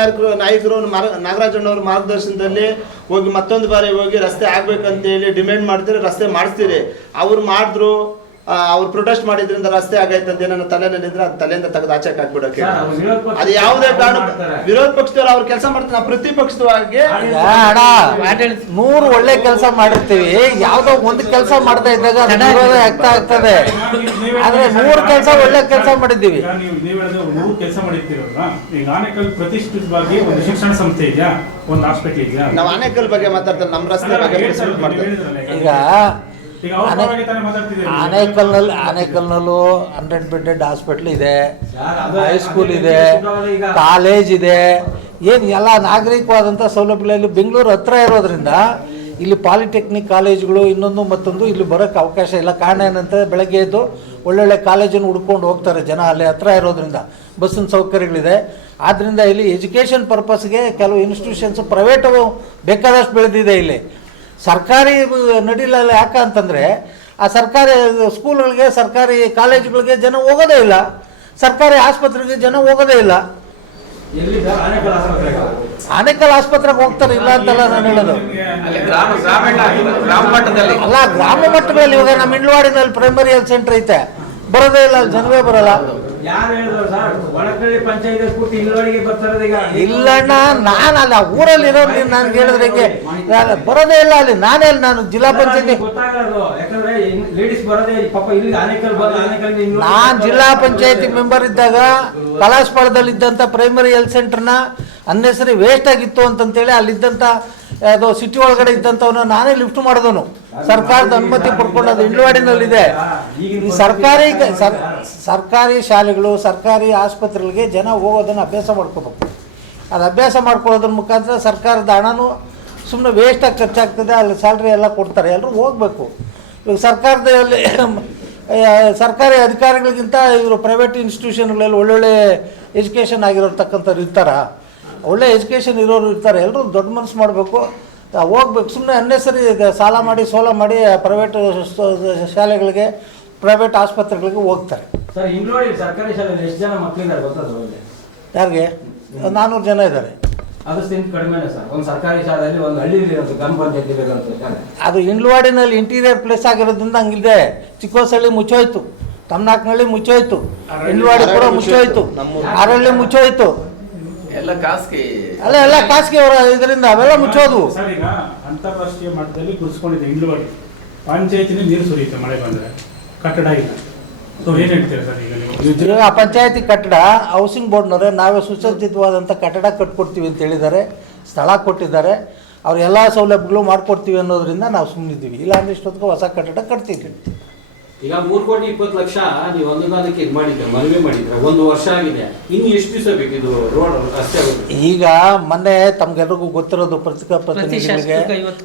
ನಾಯಕರು ನಾಗರಾಜಣ್ಣವ್ರ ಮಾರ್ಗದರ್ಶನದಲ್ಲಿ ಹೋಗಿ ಮತ್ತೊಂದು ಬಾರಿ ಹೋಗಿ ರಸ್ತೆ ಆಗ್ಬೇಕಂತೇಳಿ ಡಿಮ್ಯಾಂಡ್ ಮಾಡ್ತೀರಿ, ರಸ್ತೆ ಮಾಡಿಸ್ತೀರಿ. ಅವ್ರು ಮಾಡಿದ್ರು, ಅವ್ರು ಪ್ರೊಟೆಸ್ಟ್ ಮಾಡಿದ್ರಿಂದ ರಸ್ತೆ ಆಗೈತೆ ಅಂತ ಏನೋ ತಲೆನಲ್ಲಿದ್ರೆ ಅದು ತಲೆಯಿಂದ ತೆಗೆದು ಆಚೆಗೆ ಹಾಕ್ಬಿಡಕ್ಕೆ. ಅದು ಯಾವುದೇ ಕಾರಣ ವಿರೋಧ ಪಕ್ಷದವ್ರು ಅವ್ರು ಕೆಲಸ ಮಾಡ್ತಾರೆ, ನಾವು ಪ್ರತಿಪಕ್ಷದವಾಗಿ ಅಣ್ಣ 100 ಒಳ್ಳೆ ಕೆಲಸ ಮಾಡಿರ್ತೀವಿ, ಯಾವ್ದೋ ಒಂದು ಕೆಲಸ ಮಾಡ್ತಾ ಇದ್ದಾಗ ವಿರೋಧ ಆಗ್ತದೆ. ಆದ್ರೆ 100 ಕೆಲಸ ಒಳ್ಳೆ ಕೆಲಸ ಮಾಡಿದ್ದೀವಿ. ಈಗ ನೀವು ಹೇಳಿದ್ರೆ 100 ಕೆಲಸ ಮಾಡಿರ್ತೀರಲ್ವಾ, ಈಗ ಆನೇಕಲ್ ಪ್ರತಿಷ್ಠಿತವಾಗಿ ಒಂದು ಶಿಕ್ಷಣ ಸಂಸ್ಥೆ ಇದೆಯಾ, ಒಂದು ಹಾಸ್ಪಿಟಲ್ ಇದೆಯಾ? ನಾವು ಆನೇಕಲ್ ಬಗ್ಗೆ ಮಾತಾಡ್ತಾರೆ, ನಮ್ಮ ರಸ್ತೆ ಬಗ್ಗೆ ಮಾಡ್ತಾರೆ. ಈಗ ಆನೇಕಲ್ನಲ್ಲೂ 100 ಬೆಡ್ಡೆಡ್ ಹಾಸ್ಪಿಟ್ಲ್ ಇದೆ, ಹೈಸ್ಕೂಲ್ ಇದೆ, ಕಾಲೇಜ್ ಇದೆ, ಏನು ಎಲ್ಲ ನಾಗರಿಕವಾದಂಥ ಸೌಲಭ್ಯಗಳಲ್ಲಿ ಬೆಂಗಳೂರು ಹತ್ರ ಇರೋದ್ರಿಂದ ಇಲ್ಲಿ ಪಾಲಿಟೆಕ್ನಿಕ್ ಕಾಲೇಜುಗಳು ಇನ್ನೊಂದು ಮತ್ತೊಂದು ಇಲ್ಲಿ ಬರೋಕ್ಕೆ ಅವಕಾಶ ಇಲ್ಲ. ಕಾರಣ ಏನಂತ, ಬೆಳಗ್ಗೆ ಎದ್ದು ಒಳ್ಳೊಳ್ಳೆ ಕಾಲೇಜನ್ನು ಹುಡ್ಕೊಂಡು ಹೋಗ್ತಾರೆ ಜನ, ಅಲ್ಲಿ ಹತ್ರ ಇರೋದ್ರಿಂದ ಬಸ್ಸಿನ ಸೌಕರ್ಯಗಳಿದೆ. ಆದ್ದರಿಂದ ಇಲ್ಲಿ ಎಜುಕೇಷನ್ ಪರ್ಪಸ್ಗೆ ಕೆಲವು ಇನ್ಸ್ಟಿಟ್ಯೂಷನ್ಸ್ ಪ್ರೈವೇಟು ಬೇಕಾದಷ್ಟು ಬೆಳೆದಿದೆ. ಇಲ್ಲಿ ಸರ್ಕಾರಿ ನಡೀಲಿಲ್ಲ. ಯಾಕೆ ಅಂತಂದರೆ ಆ ಸರ್ಕಾರಿ ಸ್ಕೂಲ್ಗಳಿಗೆ, ಸರ್ಕಾರಿ ಕಾಲೇಜುಗಳಿಗೆ ಜನ ಹೋಗೋದೇ ಇಲ್ಲ, ಸರ್ಕಾರಿ ಆಸ್ಪತ್ರೆಗೆ ಜನ ಹೋಗೋದೇ ಇಲ್ಲ. ಆನೇಕಲ್ ಆಸ್ಪತ್ರೆಗೆ ಹೋಗ್ತಾರೆ, ಇಲ್ಲ ಅಂತಲ್ಲ ನಾನು ಹೇಳೋದು. ಗ್ರಾಮ ಮಟ್ಟದಲ್ಲಿ ಅಲ್ಲ, ಗ್ರಾಮ ಮಟ್ಟದಲ್ಲಿ ಇವಾಗ ನಮ್ಮ ಇಂಡ್ಲವಾಡಿನಲ್ಲಿ ಪ್ರೈಮರಿ ಹೆಲ್ತ್ ಸೆಂಟರ್ ಐತೆ, ಬರೋದೇ ಇಲ್ಲ, ಅಲ್ಲಿ ಜನವೇ ಬರಲ್ಲ. ಯಾರು ಹೇಳಿದ್ರು ಸರ್ ಒಳಕಳ್ಳಿ ಪಂಚಾಯತ್ ಕೂತಿ ಇಲ್ಲವರೆಗೆ ಬರ್ತಾರೆ? ಈಗ ಇಲ್ಲಣ್ಣ, ನಾನು ಅಲ್ಲ ಊರಲ್ಲಿ ಇರೋ ನನ್ಗೆ ಹೇಳಿದ್ರೆ ಹಿಂಗೆ ಬರೋದೇ ಇಲ್ಲ ಅಲ್ಲಿ. ನಾನು ಜಿಲ್ಲಾ ಪಂಚಾಯತಿ ಗೊತ್ತಾಗಲ್ಲ, ಯಾಕಂದ್ರೆ ಲೇಡೀಸ್ ಬರೋದೇ ಪಾಪ ಇಲ್ಲಿ ಆನೇಕಲ್ ನಾನು ಜಿಲ್ಲಾ ಪಂಚಾಯತಿ ಮೆಂಬರ್ ಇದ್ದಾಗ ಕಲಾಸ್ಪಾಳದಲ್ಲಿ ಇದ್ದಂಥ ಪ್ರೈಮರಿ ಹೆಲ್ತ್ ಸೆಂಟರ್ನ ಅನ್ನೆಸರಿ ವೇಸ್ಟ್ ಆಗಿತ್ತು ಅಂತಂತೇಳಿ ಅಲ್ಲಿದ್ದಂಥ ಅದು ಸಿಟಿ ಒಳಗಡೆ ಇದ್ದಂಥವನ್ನ ನಾನೇ ಲಿಫ್ಟ್ ಮಾಡಿದವನು, ಸರ್ಕಾರದ ಅನುಮತಿ ಪಡ್ಕೊಂಡು. ಅದು ಇಂಡ್ಲವಾಡಿನಲ್ಲಿದೆ. ಈ ಸರ್ಕಾರಿ ಶಾಲೆಗಳು, ಸರ್ಕಾರಿ ಆಸ್ಪತ್ರೆಗಳಿಗೆ ಜನ ಹೋಗೋದನ್ನು ಅಭ್ಯಾಸ ಮಾಡ್ಕೋಬೇಕು. ಅದು ಅಭ್ಯಾಸ ಮಾಡ್ಕೊಳ್ಳೋದ್ರ ಮುಖಾಂತರ ಸರ್ಕಾರದ ಹಣನೂ ಸುಮ್ಮನೆ ವೇಸ್ಟಾಗಿ ಖರ್ಚಾಗ್ತದೆ, ಅಲ್ಲಿ ಸ್ಯಾಲ್ರಿ ಎಲ್ಲ ಕೊಡ್ತಾರೆ, ಎಲ್ಲರೂ ಹೋಗಬೇಕು. ಇವಾಗ ಸರ್ಕಾರದಲ್ಲಿ ಸರ್ಕಾರಿ ಅಧಿಕಾರಿಗಳಿಗಿಂತ ಇವರು ಪ್ರೈವೇಟ್ ಇನ್ಸ್ಟಿಟ್ಯೂಷನ್ಗಳಲ್ಲಿ ಒಳ್ಳೊಳ್ಳೆ ಎಜುಕೇಷನ್ ಆಗಿರೋರ್ತಕ್ಕಂಥವ್ರು ಇರ್ತಾರೆ, ಒಳ್ಳೆ ಎಜುಕೇಷನ್ ಇರೋರು ಇರ್ತಾರೆ. ಎಲ್ಲರೂ ದೊಡ್ಡ ಮನಸ್ಸು ಮಾಡಬೇಕು, ಹೋಗ್ಬೇಕು. ಸುಮ್ಮನೆ ಅನ್ನೆಸರಿ ಸಾಲ ಮಾಡಿ ಸೋಲ ಮಾಡಿ ಪ್ರೈವೇಟ್ ಶಾಲೆಗಳಿಗೆ, ಪ್ರೈವೇಟ್ ಆಸ್ಪತ್ರೆಗಳಿಗೆ ಹೋಗ್ತಾರೆ. ಸರ್ ಇಂಗ್ಲೋಡಿ ಸರ್ಕಾರಿ ಶಾಲೆಯಲ್ಲಿ ಎಷ್ಟು ಜನ ಮಕ್ಕಳಿದ್ದಾರೆ ಗೊತ್ತಾ? ಯಾರಿಗೆ? 400 ಜನ ಇದ್ದಾರೆ. ಅದು ಕಡಿಮೆನೇ ಸರ್. ಒಂದು ಸರ್ಕಾರಿ ಶಾಲೆಯಲ್ಲಿ ಒಂದು ಹಳ್ಳಿಯಲ್ಲಿ ಗ್ರಾಮ ಪಂಚಾಯತ್ ಇರಬೇಕಂತ. ಅದು ಇಂಡ್ಲವಾಡಿನಲ್ಲಿ ಇಂಟೀರಿಯರ್ ಪ್ಲೇಸ್ ಆಗಿರೋದ್ರಿಂದ ಹಂಗಿದೆ. ಚಿಕ್ಕೋಸಳ್ಳಿ ಮುಚ್ಚೋಯ್ತು, ತಮ್ನಾಕ್ನಹಳ್ಳಿ ಮುಚ್ಚೋಯ್ತು, ಇಂಡ್ಲವಾಡಿ ಕೂಡ ಮುಚ್ಚೋಯ್ತು, ಆರಳ್ಳಿ ಮುಚ್ಚೋಯ್ತು, ಎಲ್ಲ ಖಾಸಗಿ ಎಲ್ಲ ಖಾಸಗಿ ಅವರ ಇದರಿಂದ ಅವೆಲ್ಲ ಮುಚ್ಚೋದು. ಸರ್ ಈಗ ಅಂತಾರಾಷ್ಟ್ರೀಯ ಮಟ್ಟದಲ್ಲಿ ಗುರುಸ್ಕೊಂಡಿದೆ ಇಂಡ್ಲವಾಡಿ, ಪಂಚಾಯತಿನ ನೀರು ಸುರಿಯುತ್ತೆ ಮಳೆ ಬಂದ್ರೆ, ಕಟ್ಟಡ ಇಲ್ಲ. ಏನ್ ಹೇಳ್ತೀರಾ ಸರ್ ಈಗ ನೀವು? ಇವಾಗ ಪಂಚಾಯತಿ ಕಟ್ಟಡ ಹೌಸಿಂಗ್ ಬೋರ್ಡ್ನವರೇ ನಾವೇ ಸುಸಜ್ಜಿತವಾದಂಥ ಕಟ್ಟಡ ಕಟ್ಕೊಡ್ತೀವಿ ಅಂತ ಹೇಳಿದ್ದಾರೆ, ಸ್ಥಳ ಕೊಟ್ಟಿದ್ದಾರೆ, ಅವ್ರು ಎಲ್ಲ ಸೌಲಭ್ಯಗಳು ಮಾಡ್ಕೊಡ್ತೀವಿ ಅನ್ನೋದ್ರಿಂದ ನಾವು ಸುಮ್ಮನಿದ್ದೀವಿ. ಇಲ್ಲಾಂದ್ರೆ ಇಷ್ಟೊತ್ತಿಗೆ ಹೊಸ ಕಟ್ಟಡ ಕಟ್ತೀವಿ. ಈಗ 3,20,00,000 ನೀವು ಅನುದಾನಕ್ಕೆ ಇದು ಮಾಡಿದ್ರೆ, ಮನವಿ ಮಾಡಿದ್ರೆ 1 ವರ್ಷ ಆಗಿದೆ, ಇನ್ನು ಎಷ್ಟು ದಿವಸ ಬೇಕಿದು ರೋಡ್ ಅಷ್ಟೇ? ಈಗ ಮೊನ್ನೆ ತಮ್ಗೆಲ್ರಿಗೂ ಗೊತ್ತಿರೋದು, ಪ್ರತಿನಿಧಿಗಳಿಗೆ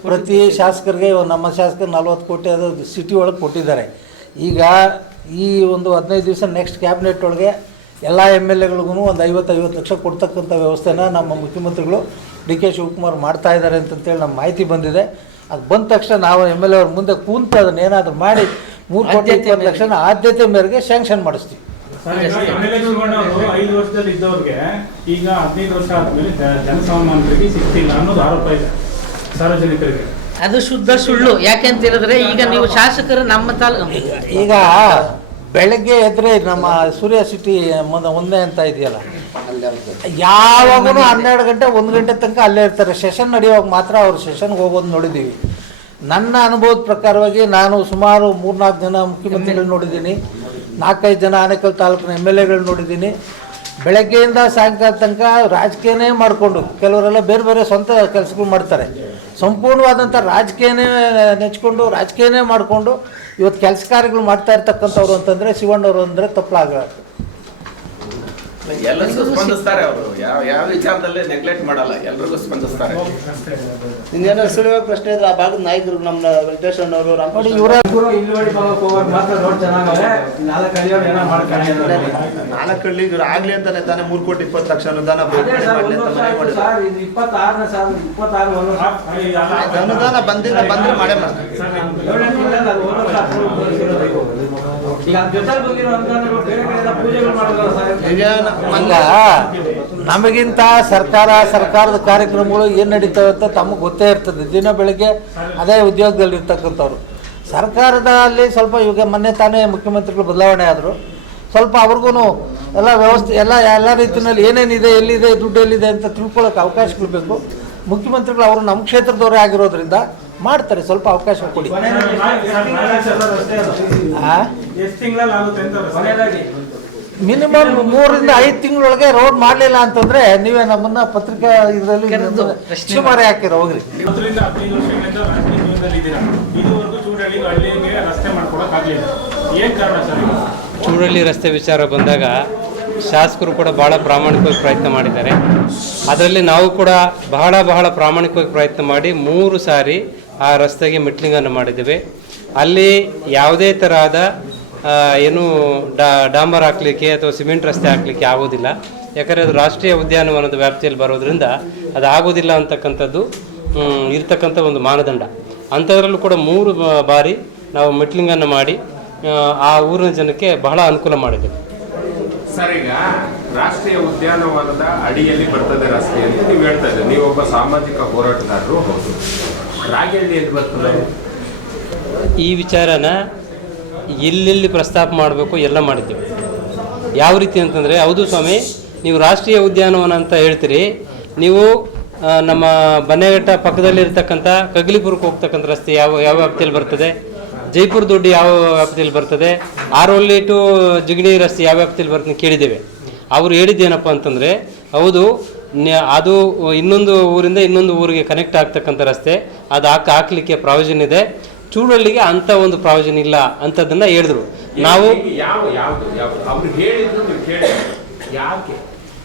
ಪ್ರತಿ ಶಾಸಕರಿಗೆ ನಮ್ಮ ಶಾಸಕರು 40 ಕೋಟಿ ಅದು ಸಿಟಿ ಒಳಗೆ ಕೊಟ್ಟಿದ್ದಾರೆ. ಈಗ ಈ ಒಂದು 15 ದಿವಸ ನೆಕ್ಸ್ಟ್ ಕ್ಯಾಬಿನೆಟ್ ಒಳಗೆ ಎಲ್ಲ MLAಗಳಿಗೂ ಒಂದು 50 ಲಕ್ಷ ಕೊಡ್ತಕ್ಕಂಥ ವ್ಯವಸ್ಥೆನ ನಮ್ಮ ಮುಖ್ಯಮಂತ್ರಿಗಳು DK ಶಿವಕುಮಾರ್ ಮಾಡ್ತಾ ಇದ್ದಾರೆ ಅಂತಂತೇಳಿ ನಮ್ಮ ಮಾಹಿತಿ ಬಂದಿದೆ. ಅದು ಬಂದ ತಕ್ಷಣ ನಾವು MLA ಅವ್ರ ಮುಂದೆ ಕೂತು ಅದನ್ನ ಏನಾದರೂ ಮಾಡಿ 3,20,00,000 ಆದ್ಯತೆ ಮೇರೆಗೆ ಸ್ಯಾಂಕ್ಷನ್ ಮಾಡಿಸ್ತೀವಿ. 5 ವರ್ಷದಲ್ಲಿ ಇದ್ದವ್ರಿಗೆ ಈಗ 15 ವರ್ಷ ಆದ್ಮೇಲೆ ಜನಸಾಮಾನ್ಯರಿಗೆ ಸಿಗ್ತಿಲ್ಲ ಅನ್ನೋದು ಆರೋಪ ಇದೆ ಸಾರ್ವಜನಿಕರಿಗೆ. ಅದು ಶುದ್ಧ ಸುಳ್ಳು. ಯಾಕೆಂತ ಹೇಳಿದ್ರೆ ಈಗ ನೀವು ಶಾಸಕರು ನಮ್ಮ ಈಗ ಬೆಳಗ್ಗೆ ಎದ್ರೆ ನಮ್ಮ ಸೂರ್ಯ ಸಿಟಿ ಒಂದೇ ಅಂತ ಇದೆಯಲ್ಲ, ಯಾವಾಗೂ 12 ಗಂಟೆ 1 ಗಂಟೆ ತನಕ ಅಲ್ಲೇ ಇರ್ತಾರೆ. ಸೆಷನ್ ನಡೆಯುವಾಗ ಮಾತ್ರ ಅವ್ರು ಸೆಷನ್ಗೆ ಹೋಗೋದು ನೋಡಿದ್ದೀವಿ. ನನ್ನ ಅನುಭವದ ಪ್ರಕಾರವಾಗಿ ನಾನು ಸುಮಾರು 3-4 ಜನ ಮುಖ್ಯಮಂತ್ರಿಗಳು ನೋಡಿದ್ದೀನಿ, 4-5 ಜನ ಆನೇಕಲ್ ತಾಲೂಕಿನ MLAಗಳು ನೋಡಿದ್ದೀನಿ. ಬೆಳಗ್ಗೆಯಿಂದ ಸಾಯಂಕಾಲ ತನಕ ರಾಜಕೀಯನೇ ಮಾಡಿಕೊಂಡು, ಕೆಲವರೆಲ್ಲ ಬೇರೆ ಬೇರೆ ಸ್ವಂತ ಕೆಲಸಗಳು ಮಾಡ್ತಾರೆ, ಸಂಪೂರ್ಣವಾದಂಥ ರಾಜಕೀಯನೇ ನೆಚ್ಕೊಂಡು ರಾಜಕೀಯನೇ ಮಾಡಿಕೊಂಡು ಇವತ್ತು ಕೆಲಸ ಕಾರ್ಯಗಳು ಮಾಡ್ತಾ ಇರ್ತಕ್ಕಂಥವ್ರು ಅಂತಂದರೆ ಶಿವಣ್ಣವರು ಅಂದರೆ ತಪ್ಪಲಾಗ. ಎಲ್ಲರಿಗೂ ಸ್ಪಂದಿಸ್ತಾರೆ ಅವರು, ಯಾವ ವಿಚಾರದಲ್ಲಿ ನೆಗ್ಲೆಕ್ಟ್ ಮಾಡಲ್ಲ, ಎಲ್ರಿಗೂ ಸ್ಪಂದಿಸ್ತಾರೆ. ಇನ್ನೇನೋ ಸುಳಿವಾಗ ಪ್ರಶ್ನೆ ಇದ್ರೆ ಆ ಭಾಗದ ನಾಯಕರು ನಮ್ಮ ವೆಂಕಟೇಶ್ವರ ಅವರು ನೋಡಿ ಇವರ ಇಳುವರಿ ಭಾಗಕ್ಕೆ ಹೋಗೋದು ಮಾತ್ರ ರೋಡ್ ಚೆನ್ನಾಗವೆ, 4 ಹಳ್ಳಿಯವ್ರು ಏನೋ ಮಾಡ್ಕೊಂಡು 4 ಹಳ್ಳಿ ಇವ್ರು ಆಗ್ಲಿ ಅಂತಾನೆ ತಾನೇ 3,20,00,000 ಅನುದಾನ ಅನುದಾನ ಬಂದಿಲ್ಲ, ಬಂದ್ರೆ ಮಾಡೇ ನಮಗಿಂತ ಸರ್ಕಾರದ ಕಾರ್ಯಕ್ರಮಗಳು ಏನು ನಡೀತವೆ ಅಂತ ತಮಗೆ ಗೊತ್ತೇ ಇರ್ತದೆ. ದಿನ ಬೆಳಗ್ಗೆ ಅದೇ ಉದ್ಯೋಗದಲ್ಲಿ ಇರ್ತಕ್ಕಂಥವ್ರು. ಸರ್ಕಾರದಲ್ಲಿ ಸ್ವಲ್ಪ ಇವಾಗ ಮೊನ್ನೆ ತಾನೇ ಮುಖ್ಯಮಂತ್ರಿಗಳು ಬದಲಾವಣೆ ಆದರು. ಸ್ವಲ್ಪ ಅವ್ರಿಗೂ ಎಲ್ಲ ವ್ಯವಸ್ಥೆ ಎಲ್ಲ ರೀತಿಯಲ್ಲಿ ಏನೇನಿದೆ, ಎಲ್ಲಿದೆ, ದುಡ್ಡು ಎಲ್ಲಿದೆ ಅಂತ ತಿಳ್ಕೊಳ್ಳೋಕೆ ಅವಕಾಶಗಳು ಬೇಕು. ಮುಖ್ಯಮಂತ್ರಿಗಳು ಅವರು ನಮ್ಮ ಕ್ಷೇತ್ರದವರೇ ಆಗಿರೋದ್ರಿಂದ ಮಾಡ್ತಾರೆ, ಸ್ವಲ್ಪ ಅವಕಾಶ ಕೊಡಿ. ಮಿನಿಮಮ್ 3 ರಿಂದ 5 ತಿಂಗಳೊಳಗೆ ರೋಡ್ ಮಾಡಲಿಲ್ಲ ಅಂತಂದ್ರೆ ನೀವೇ ನಮ್ಮನ್ನ ಪತ್ರಿಕಾ ಇದರಲ್ಲಿ ಸುಮಾರು ಹಾಕಿರೋ ಹೋಗ್ರಿ. 10 ರಿಂದ 15 ವರ್ಷಗಳಿಂದ ರಾಜಕೀಯ ಜೀವನದಲ್ಲಿ ಇದ್ದೀರಾ, ಇದುವರೆಗೂ ಚೂಡಳ್ಳಿ ಹಳ್ಳಿಗೆ ರಸ್ತೆ ಮಾಡ್ಕೊಡಕ್ಕಾಗಲಿಲ್ಲ, ಏನ್ ಕಾರಣ ಸರ್? ಚೂಡಳ್ಳಿ ರಸ್ತೆ ವಿಚಾರ ಬಂದಾಗ ಶಾಸಕರು ಕೂಡ ಬಹಳ ಪ್ರಾಮಾಣಿಕವಾಗಿ ಪ್ರಯತ್ನ ಮಾಡಿದ್ದಾರೆ. ಅದರಲ್ಲಿ ನಾವು ಕೂಡ ಬಹಳ ಪ್ರಾಮಾಣಿಕವಾಗಿ ಪ್ರಯತ್ನ ಮಾಡಿ 3 ಸಾರಿ ಆ ರಸ್ತೆಗೆ ಮೆಟ್ಲಿಂಗನ್ನು ಮಾಡಿದ್ದೇವೆ. ಅಲ್ಲಿ ಯಾವುದೇ ತರಹದ ಏನು ಡಾಂಬರ್ ಹಾಕಲಿಕ್ಕೆ ಅಥವಾ ಸಿಮೆಂಟ್ ರಸ್ತೆ ಹಾಕಲಿಕ್ಕೆ ಆಗೋದಿಲ್ಲ. ಯಾಕಂದರೆ ಅದು ರಾಷ್ಟ್ರೀಯ ಉದ್ಯಾನವನದ ವ್ಯಾಪ್ತಿಯಲ್ಲಿ ಬರೋದ್ರಿಂದ ಅದು ಆಗೋದಿಲ್ಲ ಅಂತಕ್ಕಂಥದ್ದು ಇರ್ತಕ್ಕಂಥ ಒಂದು ಮಾನದಂಡ. ಅಂಥದ್ರಲ್ಲೂ ಕೂಡ 3 ಬಾರಿ ನಾವು ಮೆಟ್ಲಿಂಗನ್ನು ಮಾಡಿ ಆ ಊರಿನ ಜನಕ್ಕೆ ಬಹಳ ಅನುಕೂಲ ಮಾಡಿದ್ದೇವೆ. ಸರ್, ಈಗ ರಾಷ್ಟ್ರೀಯ ಉದ್ಯಾನವನದ ಅಡಿಯಲ್ಲಿ ಬರ್ತದೆ ರಸ್ತೆ ಅಂತ ನೀವು ಹೇಳ್ತಾ ಇದ್ದೀರಿ. ನೀವೊಬ್ಬ ಸಾಮಾಜಿಕ ಹೋರಾಟಗಾರರು ಹೌದು. ರಾಗೇಳ್ಳಿ ಎಲ್ಲಿ ಬರ್ತದೆ? ಈ ವಿಚಾರನ ಎಲ್ಲೆಲ್ಲಿ ಪ್ರಸ್ತಾಪ ಮಾಡಬೇಕು ಎಲ್ಲ ಮಾಡಿದ್ದೇವೆ. ಯಾವ ರೀತಿ ಅಂತಂದರೆ, ಹೌದು ಸ್ವಾಮಿ, ನೀವು ರಾಷ್ಟ್ರೀಯ ಉದ್ಯಾನವನ ಅಂತ ಹೇಳ್ತೀರಿ, ನೀವು ನಮ್ಮ ಬನ್ನೇಘಟ್ಟ ಪಕ್ಕದಲ್ಲಿರ್ತಕ್ಕಂಥ ಕಗ್ಲಿಪುರಕ್ಕೆ ಹೋಗ್ತಕ್ಕಂಥ ರಸ್ತೆ ಯಾವ ವ್ಯಾಪ್ತಿಯಲ್ಲಿ ಬರ್ತದೆ? ಜೈಪುರ ದೊಡ್ಡಿ ಯಾವ ವ್ಯಾಪ್ತಿಯಲ್ಲಿ ಬರ್ತದೆ? ಆರೋಲ್ಲಿ ಟು ಜಿಗಣಿ ರಸ್ತೆ ಯಾವ ವ್ಯಾಪ್ತಿಯಲ್ಲಿ ಬರ್ತದೆ ಕೇಳಿದ್ದೇವೆ. ಅವರು ಹೇಳಿದ್ದೇನಪ್ಪ ಅಂತಂದರೆ, ಹೌದು ಅದು ಇನ್ನೊಂದು ಊರಿಂದ ಇನ್ನೊಂದು ಊರಿಗೆ ಕನೆಕ್ಟ್ ಆಗ್ತಕ್ಕಂಥ ರಸ್ತೆ, ಅದು ಹಾಕಲಿಕ್ಕೆ ಪ್ರಾವಿಷನ್ ಇದೆ. ಚೂಡಳ್ಳಿಗೆ ಅಂಥ ಒಂದು ಪ್ರಾವಿಷನ್ ಇಲ್ಲ ಅಂಥದ್ದನ್ನು ಹೇಳಿದ್ರು. ನಾವು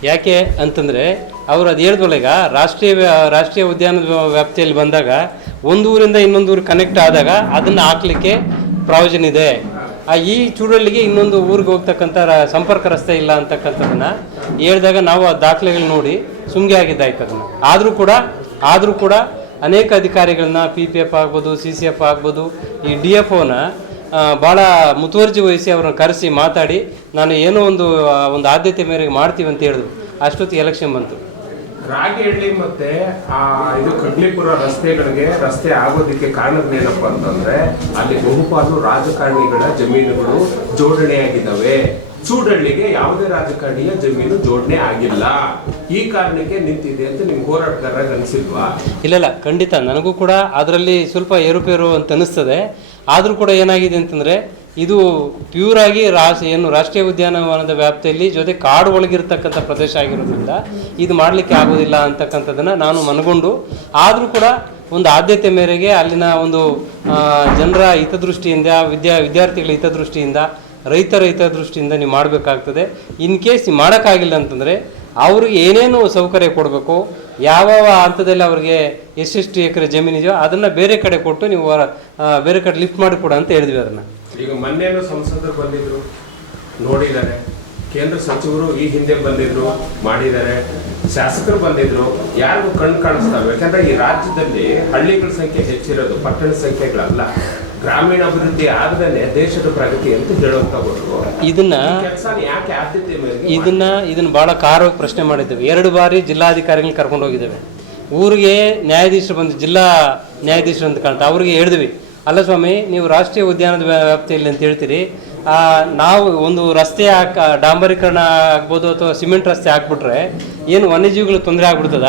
ಯಾಕೆ ಅಂತಂದರೆ, ಅವರು ಅದು ಹೇಳಿದ್ವಲ್ಲ, ಈಗ ರಾಷ್ಟ್ರೀಯ ಉದ್ಯಾನದ ವ್ಯಾಪ್ತಿಯಲ್ಲಿ ಬಂದಾಗ ಒಂದು ಊರಿಂದ ಇನ್ನೊಂದು ಊರಿಗೆ ಕನೆಕ್ಟ್ ಆದಾಗ ಅದನ್ನು ಹಾಕಲಿಕ್ಕೆ ಪ್ರಾವಿಷನ್ ಇದೆ. ಈ ಚೂಡಳ್ಳಿಗೆ ಇನ್ನೊಂದು ಊರಿಗೆ ಹೋಗ್ತಕ್ಕಂಥ ಸಂಪರ್ಕ ರಸ್ತೆ ಇಲ್ಲ ಅಂತಕ್ಕಂಥದ್ದನ್ನು ಹೇಳಿದಾಗ ನಾವು ಆ ದಾಖಲೆಗಳು ನೋಡಿ ಸುಮ್ಗೆ ಆಗಿದ್ದಾಯ್ತು. ಅದನ್ನು ಆದರೂ ಕೂಡ ಅನೇಕ ಅಧಿಕಾರಿಗಳನ್ನ PPF ಆಗ್ಬೋದು, CCF ಆಗ್ಬೋದು, ಈ DFOನ ಭಾಳ ಮುತುವರ್ಜಿ ವಹಿಸಿ ಅವ್ರನ್ನ ಕರೆಸಿ ಮಾತಾಡಿ ನಾನು ಏನೋ ಒಂದು ಆದ್ಯತೆ ಮೇರೆಗೆ ಮಾಡ್ತೀವಿ ಅಂತ ಹೇಳಿದ್ರು. ಅಷ್ಟೊತ್ತಿಗೆ ಎಲೆಕ್ಷನ್ ಬಂತು. ರಾಗೇಳ್ಳಿ ಮತ್ತೆ ಇದು ಕಗ್ಲಿಪುರ ರಸ್ತೆ ಆಗೋದಕ್ಕೆ ಕಾರಣಗಳೇನಪ್ಪ ಅಂತಂದ್ರೆ, ಅಲ್ಲಿ ಬಹುಪಾಲು ರಾಜಕಾರಣಿಗಳ ಜಮೀನುಗಳು ಜೋಡಣೆಯಾಗಿದ್ದಾವೆ. ಚೂಡಳ್ಳಿಗೆ ಯಾವುದೇ ರಾಜಕಾರಣಿಯ ಜಮೀನು ಜೋಡಣೆ ಆಗಿಲ್ಲ. ಈ ಕಾರಣಕ್ಕೆ ನಿಂತಿದೆ ಅಂತ ನಿಮ್ಗೆ ಹೋರಾಟಗಾರರಾಗಿ ಅನಿಸಿಲ್ವಾ? ಇಲ್ಲ, ಖಂಡಿತ ನನಗೂ ಕೂಡ ಅದರಲ್ಲಿ ಸ್ವಲ್ಪ ಏರುಪೇರು ಅಂತ ಅನಿಸ್ತದೆ. ಆದರೂ ಕೂಡ ಏನಾಗಿದೆ ಅಂತಂದರೆ, ಇದು ಪ್ಯೂರ್ ಆಗಿ ರಾಷ್ಟ್ರೀಯ ಉದ್ಯಾನವನದ ವ್ಯಾಪ್ತಿಯಲ್ಲಿ ಜೊತೆ ಕಾಡು ಒಳಗಿರ್ತಕ್ಕಂಥ ಪ್ರದೇಶ ಆಗಿರೋದ್ರಿಂದ ಇದು ಮಾಡಲಿಕ್ಕೆ ಆಗೋದಿಲ್ಲ ಅಂತಕ್ಕಂಥದ್ದನ್ನು ನಾನು ಮನಗೊಂಡು, ಆದರೂ ಕೂಡ ಒಂದು ಆದ್ಯತೆ ಮೇರೆಗೆ ಅಲ್ಲಿನ ಒಂದು ಜನರ ಹಿತದೃಷ್ಟಿಯಿಂದ, ವಿದ್ಯಾರ್ಥಿಗಳ ಹಿತದೃಷ್ಟಿಯಿಂದ, ರೈತರ ಹಿತದೃಷ್ಟಿಯಿಂದ ನೀವು ಮಾಡಬೇಕಾಗ್ತದೆ. ಇನ್ ಕೇಸ್ ನೀವು ಮಾಡೋಕ್ಕಾಗಿಲ್ಲ ಅಂತಂದರೆ ಅವ್ರಿಗೆ ಏನೇನು ಸೌಕರ್ಯ ಕೊಡಬೇಕು, ಯಾವ ಹಂತದಲ್ಲಿ ಅವ್ರಿಗೆ ಎಷ್ಟು ಎಕರೆ ಜಮೀನಿದೆಯೋ ಅದನ್ನು ಬೇರೆ ಕಡೆ ಕೊಟ್ಟು ನೀವು ಬೇರೆ ಕಡೆ ಲಿಫ್ಟ್ ಮಾಡಿ ಕೊಡ ಅಂತ ಹೇಳಿದ್ವಿ. ಅದನ್ನು ಈಗ ಮೊನ್ನೆನೂ ಸಂಸದರು ಬಂದಿದ್ರು, ನೋಡಿದ್ದಾರೆ. ಕೇಂದ್ರ ಸಚಿವರು ಈ ಹಿಂದೆ ಬಂದಿದ್ರು, ಮಾಡಿದ್ದಾರೆ. ಶಾಸಕರು ಬಂದಿದ್ರು, ಯಾರಿಗೂ ಕಣ್ಣು ಕಾಣಿಸ್ತಾವೆ. ಯಾಕಂದ್ರೆ ಈ ರಾಜ್ಯದಲ್ಲಿ ಹಳ್ಳಿಗಳ ಸಂಖ್ಯೆ ಹೆಚ್ಚಿರೋದು, ಪಟ್ಟಣ ಸಂಖ್ಯೆಗಳಲ್ಲ. ಗ್ರಾಮೀಣ ಅಭಿವೃದ್ಧಿ ಆಗದೇ ದೇಶದ ಪ್ರಗತಿ ಅಂತ ಹೇಳುವಂಥವ್ರು ಇದನ್ನ ಬಹಳ ಖಾರವಾಗಿ ಪ್ರಶ್ನೆ ಮಾಡಿದ್ದೇವೆ. 2 ಬಾರಿ ಜಿಲ್ಲಾಧಿಕಾರಿಗಳನ್ನ ಕರ್ಕೊಂಡು ಹೋಗಿದ್ದೇವೆ. ಊರಿಗೆ ನ್ಯಾಯಾಧೀಶರು ಬಂದು, ಜಿಲ್ಲಾ ನ್ಯಾಯಾಧೀಶರು ಅಂತ ಕಾಣ್ತಾ, ಅವ್ರಿಗೆ ಹೇಳಿದ್ವಿ, ಅಲ್ಲ ಸ್ವಾಮಿ, ನೀವು ರಾಷ್ಟ್ರೀಯ ಉದ್ಯಾನದ ವ್ಯಾಪ್ತಿಯಲ್ಲಿ ಅಂತ ಹೇಳ್ತೀರಿ, ನಾವು ಒಂದು ರಸ್ತೆ ಡಾಂಬರೀಕರಣ ಆಗ್ಬೋದು ಅಥವಾ ಸಿಮೆಂಟ್ ರಸ್ತೆ ಹಾಕ್ಬಿಟ್ರೆ ಏನು ವನ್ಯಜೀವಿಗಳು ತೊಂದರೆ ಆಗ್ಬಿಡ್ತದ?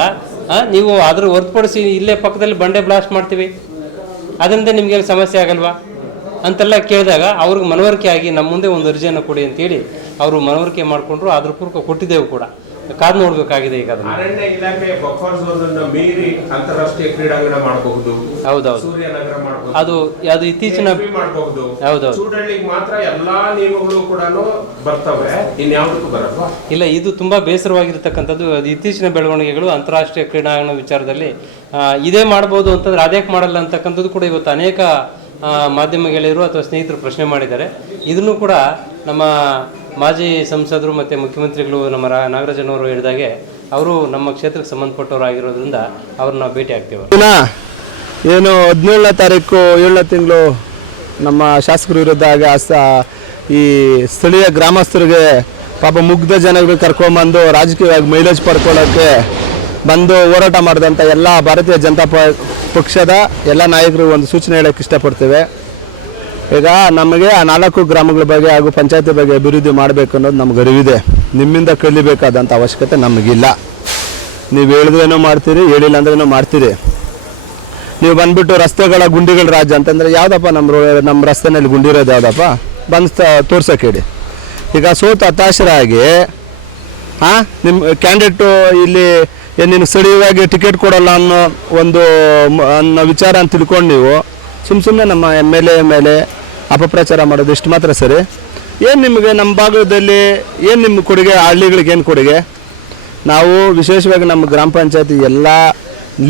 ನೀವು ಅದ್ರ ಹೊರತುಪಡಿಸಿ ಇಲ್ಲೇ ಪಕ್ಕದಲ್ಲಿ ಬಂಡೆ ಬ್ಲಾಸ್ಟ್ ಮಾಡ್ತೀವಿ, ಅದರಿಂದ ನಿಮಗೇನು ಸಮಸ್ಯೆ ಆಗಲ್ವಾ ಅಂತೆಲ್ಲ ಕೇಳಿದಾಗ ಅವ್ರಿಗೆ ಮನವರಿಕೆ ಆಗಿ ನಮ್ಮ ಮುಂದೆ ಒಂದು ಅರ್ಜಿಯನ್ನು ಕೊಡಿ ಅಂತೇಳಿ ಅವರು ಮನವರಿಕೆ ಮಾಡಿಕೊಂಡ್ರು. ಅದ್ರ ಪೂರ್ವಕ ಕೊಟ್ಟಿದ್ದೆವು ಕೂಡ. ಕಾದು ನೋಡ್ಬೇಕಾಗಿದೆ ಈಗ ಅದನ್ನ. ಅರಣ್ಯ ಇಲಾಖೆ ಬಫರ್ ಝೋನ್ ಅನ್ನು ಮೀರಿ ಅಂತಾರಾಷ್ಟ್ರೀಯ ಕ್ರೀಡಾಂಗಣ ಮಾಡಬಹುದು. ಹೌದೌದು, ಸೂರ್ಯನಗರ ಮಾಡಬಹುದು, ಅದು ಇತ್ತೀಚಿನ ಮಾಡಬಹುದು. ಹೌದೌದು, ಚೂಡಳ್ಳಿಗೆ ಮಾತ್ರ ಎಲ್ಲಾ ನಿಯಮಗಳು ಕೂಡ ಬರ್ತವೆ, ಇನ್ಯಾವುದಕ್ಕೂ ಬರಲ್ವಾ? ಇಲ್ಲ, ಇದು ತುಂಬಾ ಬೇಸರವಾಗಿರ್ತಕ್ಕಂಥದ್ದು. ಅದು ಇತ್ತೀಚಿನ ಬೆಳವಣಿಗೆಗಳು ಅಂತಾರಾಷ್ಟ್ರೀಯ ಕ್ರೀಡಾಂಗಣ ವಿಚಾರದಲ್ಲಿ ಇದೇ ಮಾಡ್ಬೋದು ಅಂತಂದ್ರೆ ಅದ್ಯಾಕೆ ಮಾಡಲ್ಲ ಅಂತಕ್ಕಂಥದ್ದು ಕೂಡ ಇವತ್ತು ಅನೇಕ ಮಾಧ್ಯಮ ಗೆಳೆಯರು ಅಥವಾ ಸ್ನೇಹಿತರು ಪ್ರಶ್ನೆ ಮಾಡಿದ್ದಾರೆ. ಇದನ್ನು ಕೂಡ ನಮ್ಮ ಮಾಜಿ ಸಂಸದರು ಮತ್ತು ಮುಖ್ಯಮಂತ್ರಿಗಳು ನಮ್ಮ ನಾಗರಾಜನವರು ಹೇಳಿದಾಗೆ ಅವರು ನಮ್ಮ ಕ್ಷೇತ್ರಕ್ಕೆ ಸಂಬಂಧಪಟ್ಟವರು ಆಗಿರೋದ್ರಿಂದ ಅವ್ರನ್ನ ಭೇಟಿ ಆಗ್ತೇವೆ. ಏನು 17ನೇ ತಾರೀಕು 7ನೇ ತಿಂಗಳು ನಮ್ಮ ಶಾಸಕರ ವಿರುದ್ಧ ಈ ಸ್ಥಳೀಯ ಗ್ರಾಮಸ್ಥರಿಗೆ ಪಾಪ ಮುಗ್ಧ ಜನಗಳು ಕರ್ಕೊಂಬಂದು ರಾಜಕೀಯವಾಗಿ ಮೈಲೇಜ್ ಪಡ್ಕೊಳ್ಳೋಕ್ಕೆ ಬಂದು ಹೋರಾಟ ಮಾಡಿದಂಥ ಎಲ್ಲ ಭಾರತೀಯ ಜನತಾ ಪಕ್ಷದ ಎಲ್ಲ ನಾಯಕರು ಒಂದು ಸೂಚನೆ ಹೇಳೋಕ್ಕೆ ಇಷ್ಟಪಡ್ತೇವೆ. ಈಗ ನಮಗೆ ಆ 4 ಗ್ರಾಮಗಳ ಬಗ್ಗೆ ಹಾಗೂ ಪಂಚಾಯತಿ ಬಗ್ಗೆ ಅಭಿವೃದ್ಧಿ ಮಾಡಬೇಕು ಅನ್ನೋದು ನಮ್ಗೆ ಅರಿವಿದೆ. ನಿಮ್ಮಿಂದ ಕಲಿಬೇಕಾದಂಥ ಅವಶ್ಯಕತೆ ನಮಗಿಲ್ಲ. ನೀವು ಹೇಳಿದ್ರೇನೋ ಮಾಡ್ತೀರಿ, ಹೇಳಿಲ್ಲ ಅಂದ್ರೇನೋ ಮಾಡ್ತೀರಿ. ನೀವು ಬಂದುಬಿಟ್ಟು ರಸ್ತೆಗಳ ಗುಂಡಿಗಳ ರಾಜ್ಯ ಅಂತಂದರೆ ಯಾವುದಪ್ಪ ನಮ್ಮ ರಸ್ತೆನಲ್ಲಿ ಗುಂಡಿರೋದು ಯಾವುದಪ್ಪ ಬಂದು ತೋರ್ಸೋಕೆ ಹೇಳಿ. ಈಗ ಸೋತು ಹತಾಶರಾಗಿ ನಿಮ್ಮ ಕ್ಯಾಂಡಿಡೇಟು ಇಲ್ಲಿ ನಿನಗೆ ಸ್ಥಳೀಯವಾಗಿ ಟಿಕೆಟ್ ಕೊಡೋಲ್ಲ ಅನ್ನೋ ವಿಚಾರ ಅಂತ ತಿಳ್ಕೊಂಡು ನೀವು ಸುಮ್ಮನೆ ನಮ್ಮ ಮೇಲೆ ಅಪಪ್ರಚಾರ ಮಾಡೋದು ಇಷ್ಟು ಮಾತ್ರ ಸರಿ. ಏನು ನಿಮಗೆ ನಮ್ಮ ಭಾಗದಲ್ಲಿ ಏನು ನಿಮ್ಮ ಕೊಡುಗೆ, ಹಳ್ಳಿಗಳಿಗೆ ಏನು ಕೊಡುಗೆ? ನಾವು ವಿಶೇಷವಾಗಿ ನಮ್ಮ ಗ್ರಾಮ ಪಂಚಾಯತಿ ಎಲ್ಲ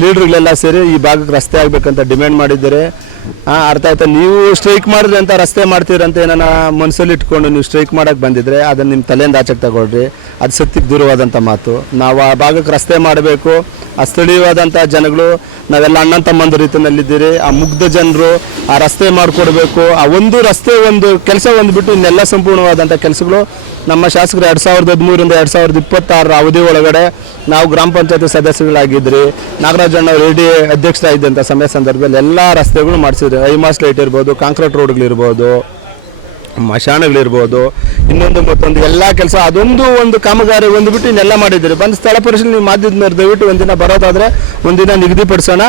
ಲೀಡ್ರುಗಳೆಲ್ಲ ಸೇರಿ ಈ ಭಾಗಕ್ಕೆ ರಸ್ತೆ ಆಗಬೇಕಂತ ಡಿಮ್ಯಾಂಡ್ ಮಾಡಿದ್ದಾರೆ. ಅರ್ಥ ಆಯ್ತಾ? ನೀವು ಸ್ಟ್ರೈಕ್ ಮಾಡಿದ್ರೆ ಅಂತ ರಸ್ತೆ ಮಾಡ್ತೀರಂತ ಏನಾನ ಮನಸ್ಸಲ್ಲಿ ಇಟ್ಕೊಂಡು ನೀವು ಸ್ಟ್ರೈಕ್ ಮಾಡೋಕ್ಕೆ ಬಂದಿದ್ರೆ ಅದನ್ನು ನಿಮ್ಮ ತಲೆಯಿಂದ ಆಚೆಗೆ ತಗೊಳ್ರಿ. ಅದು ಸತ್ಯಕ್ಕೆ ದೂರವಾದಂಥ ಮಾತು. ನಾವು ಆ ಭಾಗಕ್ಕೆ ರಸ್ತೆ ಮಾಡಬೇಕು. ಆ ಸ್ಥಳೀಯವಾದಂಥ ಜನಗಳು ನಾವೆಲ್ಲ ಅಣ್ಣ ತಮ್ಮಂದು ರೀತಿಯಲ್ಲಿದ್ದೀರಿ. ಆ ಮುಗ್ಧ ಜನರು ಆ ರಸ್ತೆ ಮಾಡಿಕೊಡ್ಬೇಕು. ಆ ಒಂದು ರಸ್ತೆ ಒಂದು ಕೆಲಸ ಒಂದು ಬಿಟ್ಟು ಇನ್ನೆಲ್ಲ ಸಂಪೂರ್ಣವಾದಂಥ ಕೆಲಸಗಳು ನಮ್ಮ ಶಾಸಕರು 2013ರಿಂದ 2026 ಅವಧಿ ಒಳಗಡೆ ನಾವು ಗ್ರಾಮ ಪಂಚಾಯತಿ ಸದಸ್ಯಗಳಾಗಿದ್ರಿ. ನಾಗರಾಜಣ್ಣವ್ರು AD ಅಧ್ಯಕ್ಷರಾಗಿದ್ದಂಥ ಸಂದರ್ಭದಲ್ಲಿ ಎಲ್ಲ ರಸ್ತೆಗಳು ಮಾಡಿಸಿದ್ರು. ಐಮಾಸ್ ಲೈಟ್ ಇರ್ಬೋದು, ಕಾಂಕ್ರೀಟ್ ರೋಡ್ಗಳಿರ್ಬೋದು, ಮಶಾಣಗಳಿರ್ಬೋದು, ಇನ್ನೊಂದು ಮತ್ತೊಂದು ಎಲ್ಲ ಕೆಲಸ ಒಂದು ಕಾಮಗಾರಿ ಒಂದು ಬಿಟ್ಟು ಇನ್ನೆಲ್ಲ ಮಾಡಿದ್ದೀರಿ. ಬಂದು ಸ್ಥಳ ಪರಿಶೀಲನೆ ನೀವು ಮಾಧ್ಯಮದ ಮೇಲೆ ದಯವಿಟ್ಟು ಒಂದಿನ ಬರೋದಾದರೆ ಒಂದಿನ ನಿಗದಿಪಡಿಸೋಣ.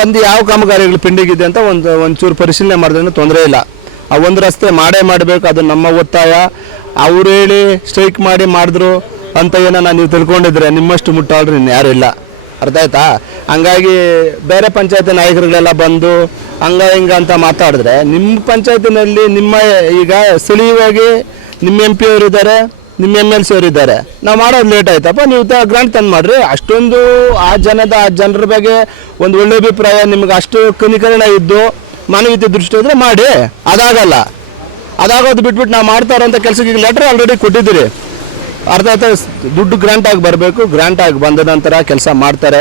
ಬಂದು ಯಾವ ಕಾಮಗಾರಿಗಳು ಪೆಂಡಿಂಗಿದೆ ಅಂತ ಒಂಚೂರು ಪರಿಶೀಲನೆ ಮಾಡಿದ್ರೆ ತೊಂದರೆ ಇಲ್ಲ. ಆ ಒಂದು ರಸ್ತೆ ಮಾಡಬೇಕು, ಅದು ನಮ್ಮ ಒತ್ತಾಯ. ಅವ್ರು ಹೇಳಿ ಸ್ಟ್ರೈಕ್ ಮಾಡಿದ್ರು ಅಂತ ಏನೋ ನೀವು ತಿಳ್ಕೊಂಡಿದ್ರೆ ನಿಮ್ಮಷ್ಟು ಮುಟ್ಟಾಳ್ರಿ ಇನ್ನು ಯಾರು ಇಲ್ಲ. ಅರ್ಥ ಆಯ್ತಾ? ಹಂಗಾಗಿ ಬೇರೆ ಪಂಚಾಯತಿ ನಾಯಕರುಗಳೆಲ್ಲ ಬಂದು ಹಿಂಗ ಅಂತ ಮಾತಾಡಿದ್ರೆ ನಿಮ್ಮ ಪಂಚಾಯತಿನಲ್ಲಿ ಈಗ ಸ್ಥಳೀಯವಾಗಿ ನಿಮ್ಮ MP ಅವರಿದ್ದಾರೆ, ನಿಮ್ಮ MLC ಅವರಿದ್ದಾರೆ. ನಾವು ಮಾಡೋದು ಲೇಟ್ ಆಯ್ತಪ್ಪ, ನೀವು ಗ್ರಾಂಟ್ ತಂದು ಮಾಡಿರಿ. ಅಷ್ಟೊಂದು ಆ ಜನರ ಬಗ್ಗೆ ಒಂದು ಒಳ್ಳೆ ಅಭಿಪ್ರಾಯ ನಿಮ್ಗೆ ಅಷ್ಟು ಕನಿಕರಣ ಇದ್ದು ಮಾನವೀಯತೆ ದೃಷ್ಟಿ ಇದ್ದರೆ ಮಾಡಿ. ಅದಾಗೋದು ಬಿಟ್ಬಿಟ್ಟು ನಾವು ಮಾಡ್ತಾ ಇರೋಂಥ ಕೆಲಸಕ್ಕೆ ಈಗ ಲೆಟ್ರ್ ಆಲ್ರೆಡಿ ಕೊಟ್ಟಿದ್ದೀರಿ. ಅರ್ಧ ದುಡ್ಡು ಗ್ರಾಂಟ್ ಆಗಿ ಬರಬೇಕು. ಗ್ರಾಂಟ್ ಆಗಿ ಬಂದ ನಂತರ ಕೆಲಸ ಮಾಡ್ತೀರಿ.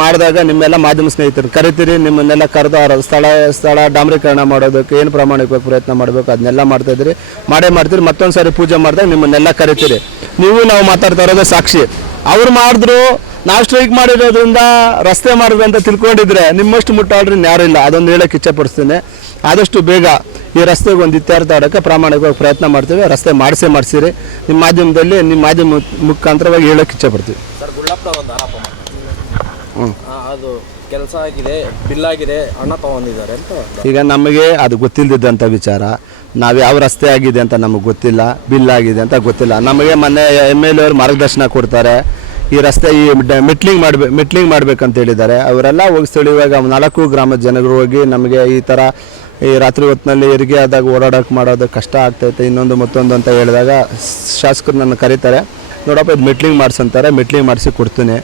ಮಾಡಿದಾಗ ನಿಮ್ಮೆಲ್ಲ ಮಾಧ್ಯಮ ಸ್ನೇಹಿತರು ಕರಿತೀರಿ. ನಿಮ್ಮನ್ನೆಲ್ಲ ಕರೆದು ಅವರ ಸ್ಥಳ ಡಾಂಬರೀಕರಣ ಮಾಡೋದಕ್ಕೆ ಏನು ಪ್ರಾಮಾಣಿಕವಾಗಿ ಪ್ರಯತ್ನ ಮಾಡಬೇಕು ಅದನ್ನೆಲ್ಲ ಮಾಡ್ತಾಯಿದ್ದೀರಿ. ಮಾಡ್ತೀರಿ. ಮತ್ತೊಂದು ಸಾರಿ ಪೂಜೆ ಮಾಡಿದಾಗ ನಿಮ್ಮನ್ನೆಲ್ಲ ಕರಿತೀರಿ. ನಾವು ಮಾತಾಡ್ತಾ ಇರೋದೇ ಸಾಕ್ಷಿ. ಅವ್ರು ಮಾಡಿದ್ರು, ನಾವು ಸ್ಟ್ರೈಕ್ ಮಾಡಿರೋದ್ರಿಂದ ರಸ್ತೆ ಮಾಡಿದ್ರು ಅಂತ ತಿಳ್ಕೊಂಡಿದ್ರೆ ನಿಮ್ಮಷ್ಟು ಮುಟ್ಟಾಳ್ರಿ ಯಾರು ಇಲ್ಲ. ಅದೊಂದು ಹೇಳೋಕ್ಕೆ ಇಚ್ಛೆಪಡಿಸ್ತೀನಿ. ಆದಷ್ಟು ಬೇಗ ಈ ರಸ್ತೆಗೆ ಒಂದು ಇತ್ಯರ್ಥ ಆಡೋಕ್ಕೆ ಪ್ರಾಮಾಣಿಕವಾಗಿ ಪ್ರಯತ್ನ ಮಾಡ್ತೀವಿ. ರಸ್ತೆ ಮಾಡಿಸಿರಿ. ನಿಮ್ಮ ಮಾಧ್ಯಮದಲ್ಲಿ ನಿಮ್ಮ ಮಾಧ್ಯಮ ಮುಖಾಂತರವಾಗಿ ಹೇಳೋಕ್ಕೆ ಇಚ್ಛೆಪಡ್ತೀವಿ. ಅದು ಕೆಲಸ ಆಗಿದೆ, ಬಿಲ್ ಆಗಿದೆ, ಹಣ ತಗೊಂಡಿದ್ದಾರೆ ಅಂತ. ಈಗ ನಮಗೆ ಅದು ಗೊತ್ತಿಲ್ಲದಂಥ ವಿಚಾರ. ನಾವು ಯಾವ ರಸ್ತೆ ಆಗಿದೆ ಅಂತ ನಮಗೆ ಗೊತ್ತಿಲ್ಲ, ಬಿಲ್ ಆಗಿದೆ ಅಂತ ಗೊತ್ತಿಲ್ಲ. ನಮಗೆ ಮೊನ್ನೆ MLA ಅವರು ಮಾರ್ಗದರ್ಶನ ಕೊಡ್ತಾರೆ. ಈ ರಸ್ತೆ ಮೆಟ್ಲಿಂಗ್ ಮಾಡ್ಬೇಕಂತ ಹೇಳಿದ್ದಾರೆ. ಅವರೆಲ್ಲ ಹೋಗಿ ಸ್ಥಳೀಯವಾಗಿ 4 ಗ್ರಾಮದ ಜನರು ಹೋಗಿ ನಮಗೆ ಈ ಥರ ಈ ರಾತ್ರಿ ಹೊತ್ತಿನಲ್ಲಿ ಹೆರಿಗೆ ಆದಾಗ ಓಡಾಡೋಕೆ ಮಾಡೋದು ಕಷ್ಟ ಆಗ್ತೈತೆ, ಇನ್ನೊಂದು ಮತ್ತೊಂದು ಅಂತ ಹೇಳಿದಾಗ ಶಾಸಕರು ನನ್ನ ಕರೀತಾರೆ. ನೋಡಪ್ಪ ಇದು ಮೆಟ್ಲಿಂಗ್ ಮಾಡಿಸಂತಾರೆ, ಮೆಟ್ಲಿಂಗ್ ಮಾಡಿಸಿ ಕೊಡ್ತೀನಿ.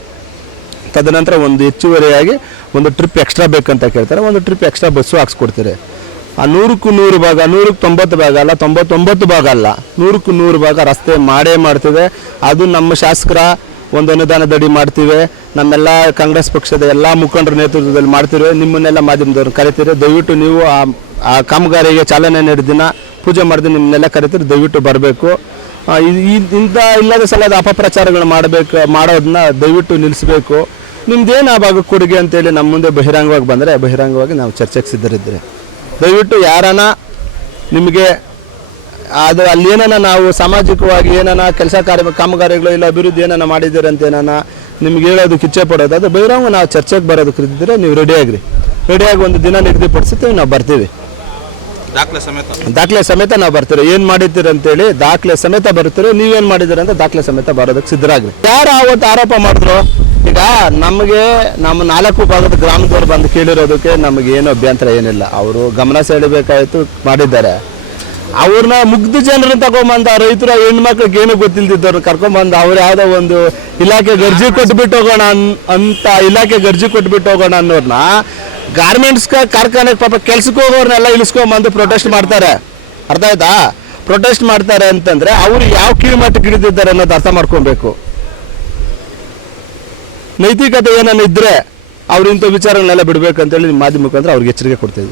ತದನಂತರ ಒಂದು ಹೆಚ್ಚುವರಿಯಾಗಿ ಒಂದು ಟ್ರಿಪ್ ಎಕ್ಸ್ಟ್ರಾ ಬೇಕಂತ ಕೇಳ್ತಾರೆ. ಒಂದು ಟ್ರಿಪ್ ಎಕ್ಸ್ಟ್ರಾ ಬಸ್ಸು ಹಾಕ್ಸ್ಕೊಡ್ತೀರಿ. ಆ 100ಕ್ಕೆ 100 ಭಾಗ, 100ಕ್ಕೆ 90 ಭಾಗ ಅಲ್ಲ, 99 ಭಾಗ ಅಲ್ಲ, 100ಕ್ಕೆ 100 ಭಾಗ ರಸ್ತೆ ಮಾಡ್ತೇವೆ. ಅದು ನಮ್ಮ ಶಾಸಕರ ಒಂದು ಅನುದಾನದಡಿ ಮಾಡ್ತೀವಿ. ನಮ್ಮೆಲ್ಲ ಕಾಂಗ್ರೆಸ್ ಪಕ್ಷದ ಎಲ್ಲ ಮುಖಂಡರ ನೇತೃತ್ವದಲ್ಲಿ ಮಾಡ್ತೀವಿ. ನಿಮ್ಮನ್ನೆಲ್ಲ ಮಾಧ್ಯಮದವ್ರು ಕರಿತೀರಿ. ದಯವಿಟ್ಟು ನೀವು ಆ ಕಾಮಗಾರಿಗೆ ಚಾಲನೆ ನೀಡಿದ ದಿನ ಪೂಜೆ ಮಾಡಿದ ನಿಮ್ಮನ್ನೆಲ್ಲ ಕರಿತೀರಿ. ದಯವಿಟ್ಟು ಬರಬೇಕು. ಇಂಥ ಇಲ್ಲದ ಸಲದ ಅಪಪ್ರಚಾರಗಳು ಮಾಡೋದನ್ನ ದಯವಿಟ್ಟು ನಿಲ್ಲಿಸಬೇಕು. ನಿಮ್ದೇನು ಆ ಭಾಗಕ್ಕೆ ಕೊಡುಗೆ ಅಂತೇಳಿ ನಮ್ಮ ಮುಂದೆ ಬಹಿರಂಗವಾಗಿ ಬಂದರೆ ಬಹಿರಂಗವಾಗಿ ನಾವು ಚರ್ಚೆಗೆ ಸಿದ್ಧರಿದ್ದರೆ ದಯವಿಟ್ಟು ಯಾರನ್ನ ನಿಮಗೆ ಅದು ಅಲ್ಲಿ ಏನನ ನಾವು ಸಾಮಾಜಿಕವಾಗಿ ಏನನ ಕೆಲಸ ಕಾಮಗಾರಿಗಳು ಇಲ್ಲ ಅಭಿವೃದ್ಧಿ ಏನನ ಮಾಡಿದ್ದೀರಿ ಅಂತ ಏನನ ನಿಮ್ಗೆ ಹೇಳೋದಕ್ಕೆ ಇಚ್ಛೆ ಪಡೋದು ಅದು ಬಹಿರಂಗ ನಾವು ಚರ್ಚೆಗೆ ಬರೋದಕ್ಕೆ ಇದ್ದರೆ ನೀವು ರೆಡಿಯಾಗಿ ಒಂದು ದಿನ ನಿಗದಿಪಡಿಸುತ್ತೀವಿ, ನಾವು ಬರ್ತೀವಿ. ದಾಖಲೆ ಸಮೇತ ನಾವು ಬರ್ತೀರಿ. ಏನು ಮಾಡಿದ್ದೀರಿ ಅಂತೇಳಿ ದಾಖಲೆ ಸಮೇತ ಬರ್ತೀರಿ. ನೀವೇನು ಮಾಡಿದ್ದೀರಿ ಅಂತ ದಾಖಲೆ ಸಮೇತ ಬರೋದಕ್ಕೆ ಸಿದ್ಧರಾಗ್ರಿ. ಯಾರು ಅವತ್ತು ಆರೋಪ ಮಾಡಿದ್ರು, ಈಗ ನಮಗೆ ನಮ್ಮ 4 ಭಾಗದ ಗ್ರಾಮದವ್ರು ಬಂದು ಕೇಳಿರೋದಕ್ಕೆ ನಮಗೆ ಏನು ಅಭ್ಯಂತರ ಏನಿಲ್ಲ. ಅವರು ಗಮನ ಸೆಳೆಬೇಕಾಯ್ತು ಮಾಡಿದ್ದಾರೆ. ಅವ್ರನ್ನ ಮುಗ್ಧ ಜನರನ್ನ ತಗೊಂಬಂದ ರೈತರ ಹೆಣ್ಮಕ್ಳಿಗೆ ಏನು ಗೊತ್ತಿಲ್ದಿದ್ದವ್ರನ್ನ ಕರ್ಕೊಂಬಂದು ಅವ್ರು ಯಾವುದೋ ಒಂದು ಇಲಾಖೆ ಗರ್ಜಿ ಕೊಟ್ಬಿಟ್ಟು ಹೋಗೋಣ ಅಂತ ಇಲಾಖೆ ಗರ್ಜಿ ಕೊಟ್ಬಿಟ್ಟು ಹೋಗೋಣ ಅನ್ನೋರ್ನ ಗಾರ್ಮೆಂಟ್ಸ್ ಕಾರ್ಖಾನೆಗೆ ಪಾಪ ಕೆಲ್ಸಕ್ಕೆ ಹೋಗೋರ್ನೆಲ್ಲ ಇಳಿಸ್ಕೊಂಬಂದು ಪ್ರೊಟೆಸ್ಟ್ ಮಾಡ್ತಾರೆ. ಅರ್ಥ ಆಯ್ತಾ? ಪ್ರೊಟೆಸ್ಟ್ ಮಾಡ್ತಾರೆ ಅಂತಂದ್ರೆ ಅವ್ರು ಯಾವ ಕಿವಿಮಟ್ಟಕ್ಕೆ ಹಿಡಿದಿದ್ದಾರೆ ಅನ್ನೋದು ಅರ್ಥ ಮಾಡ್ಕೊಬೇಕು. ನೈತಿಕತೆ ಏನನ್ನ ಇದ್ರೆ ಅವ್ರು ಇಂಥ ವಿಚಾರಗಳನ್ನೆಲ್ಲ ಬಿಡ್ಬೇಕಂತೇಳಿ ಮಾಧ್ಯಮ ಮುಖಾಂತರ ಅವ್ರಿಗೆ ಎಚ್ಚರಿಕೆ ಕೊಡ್ತಿದ್ವಿ.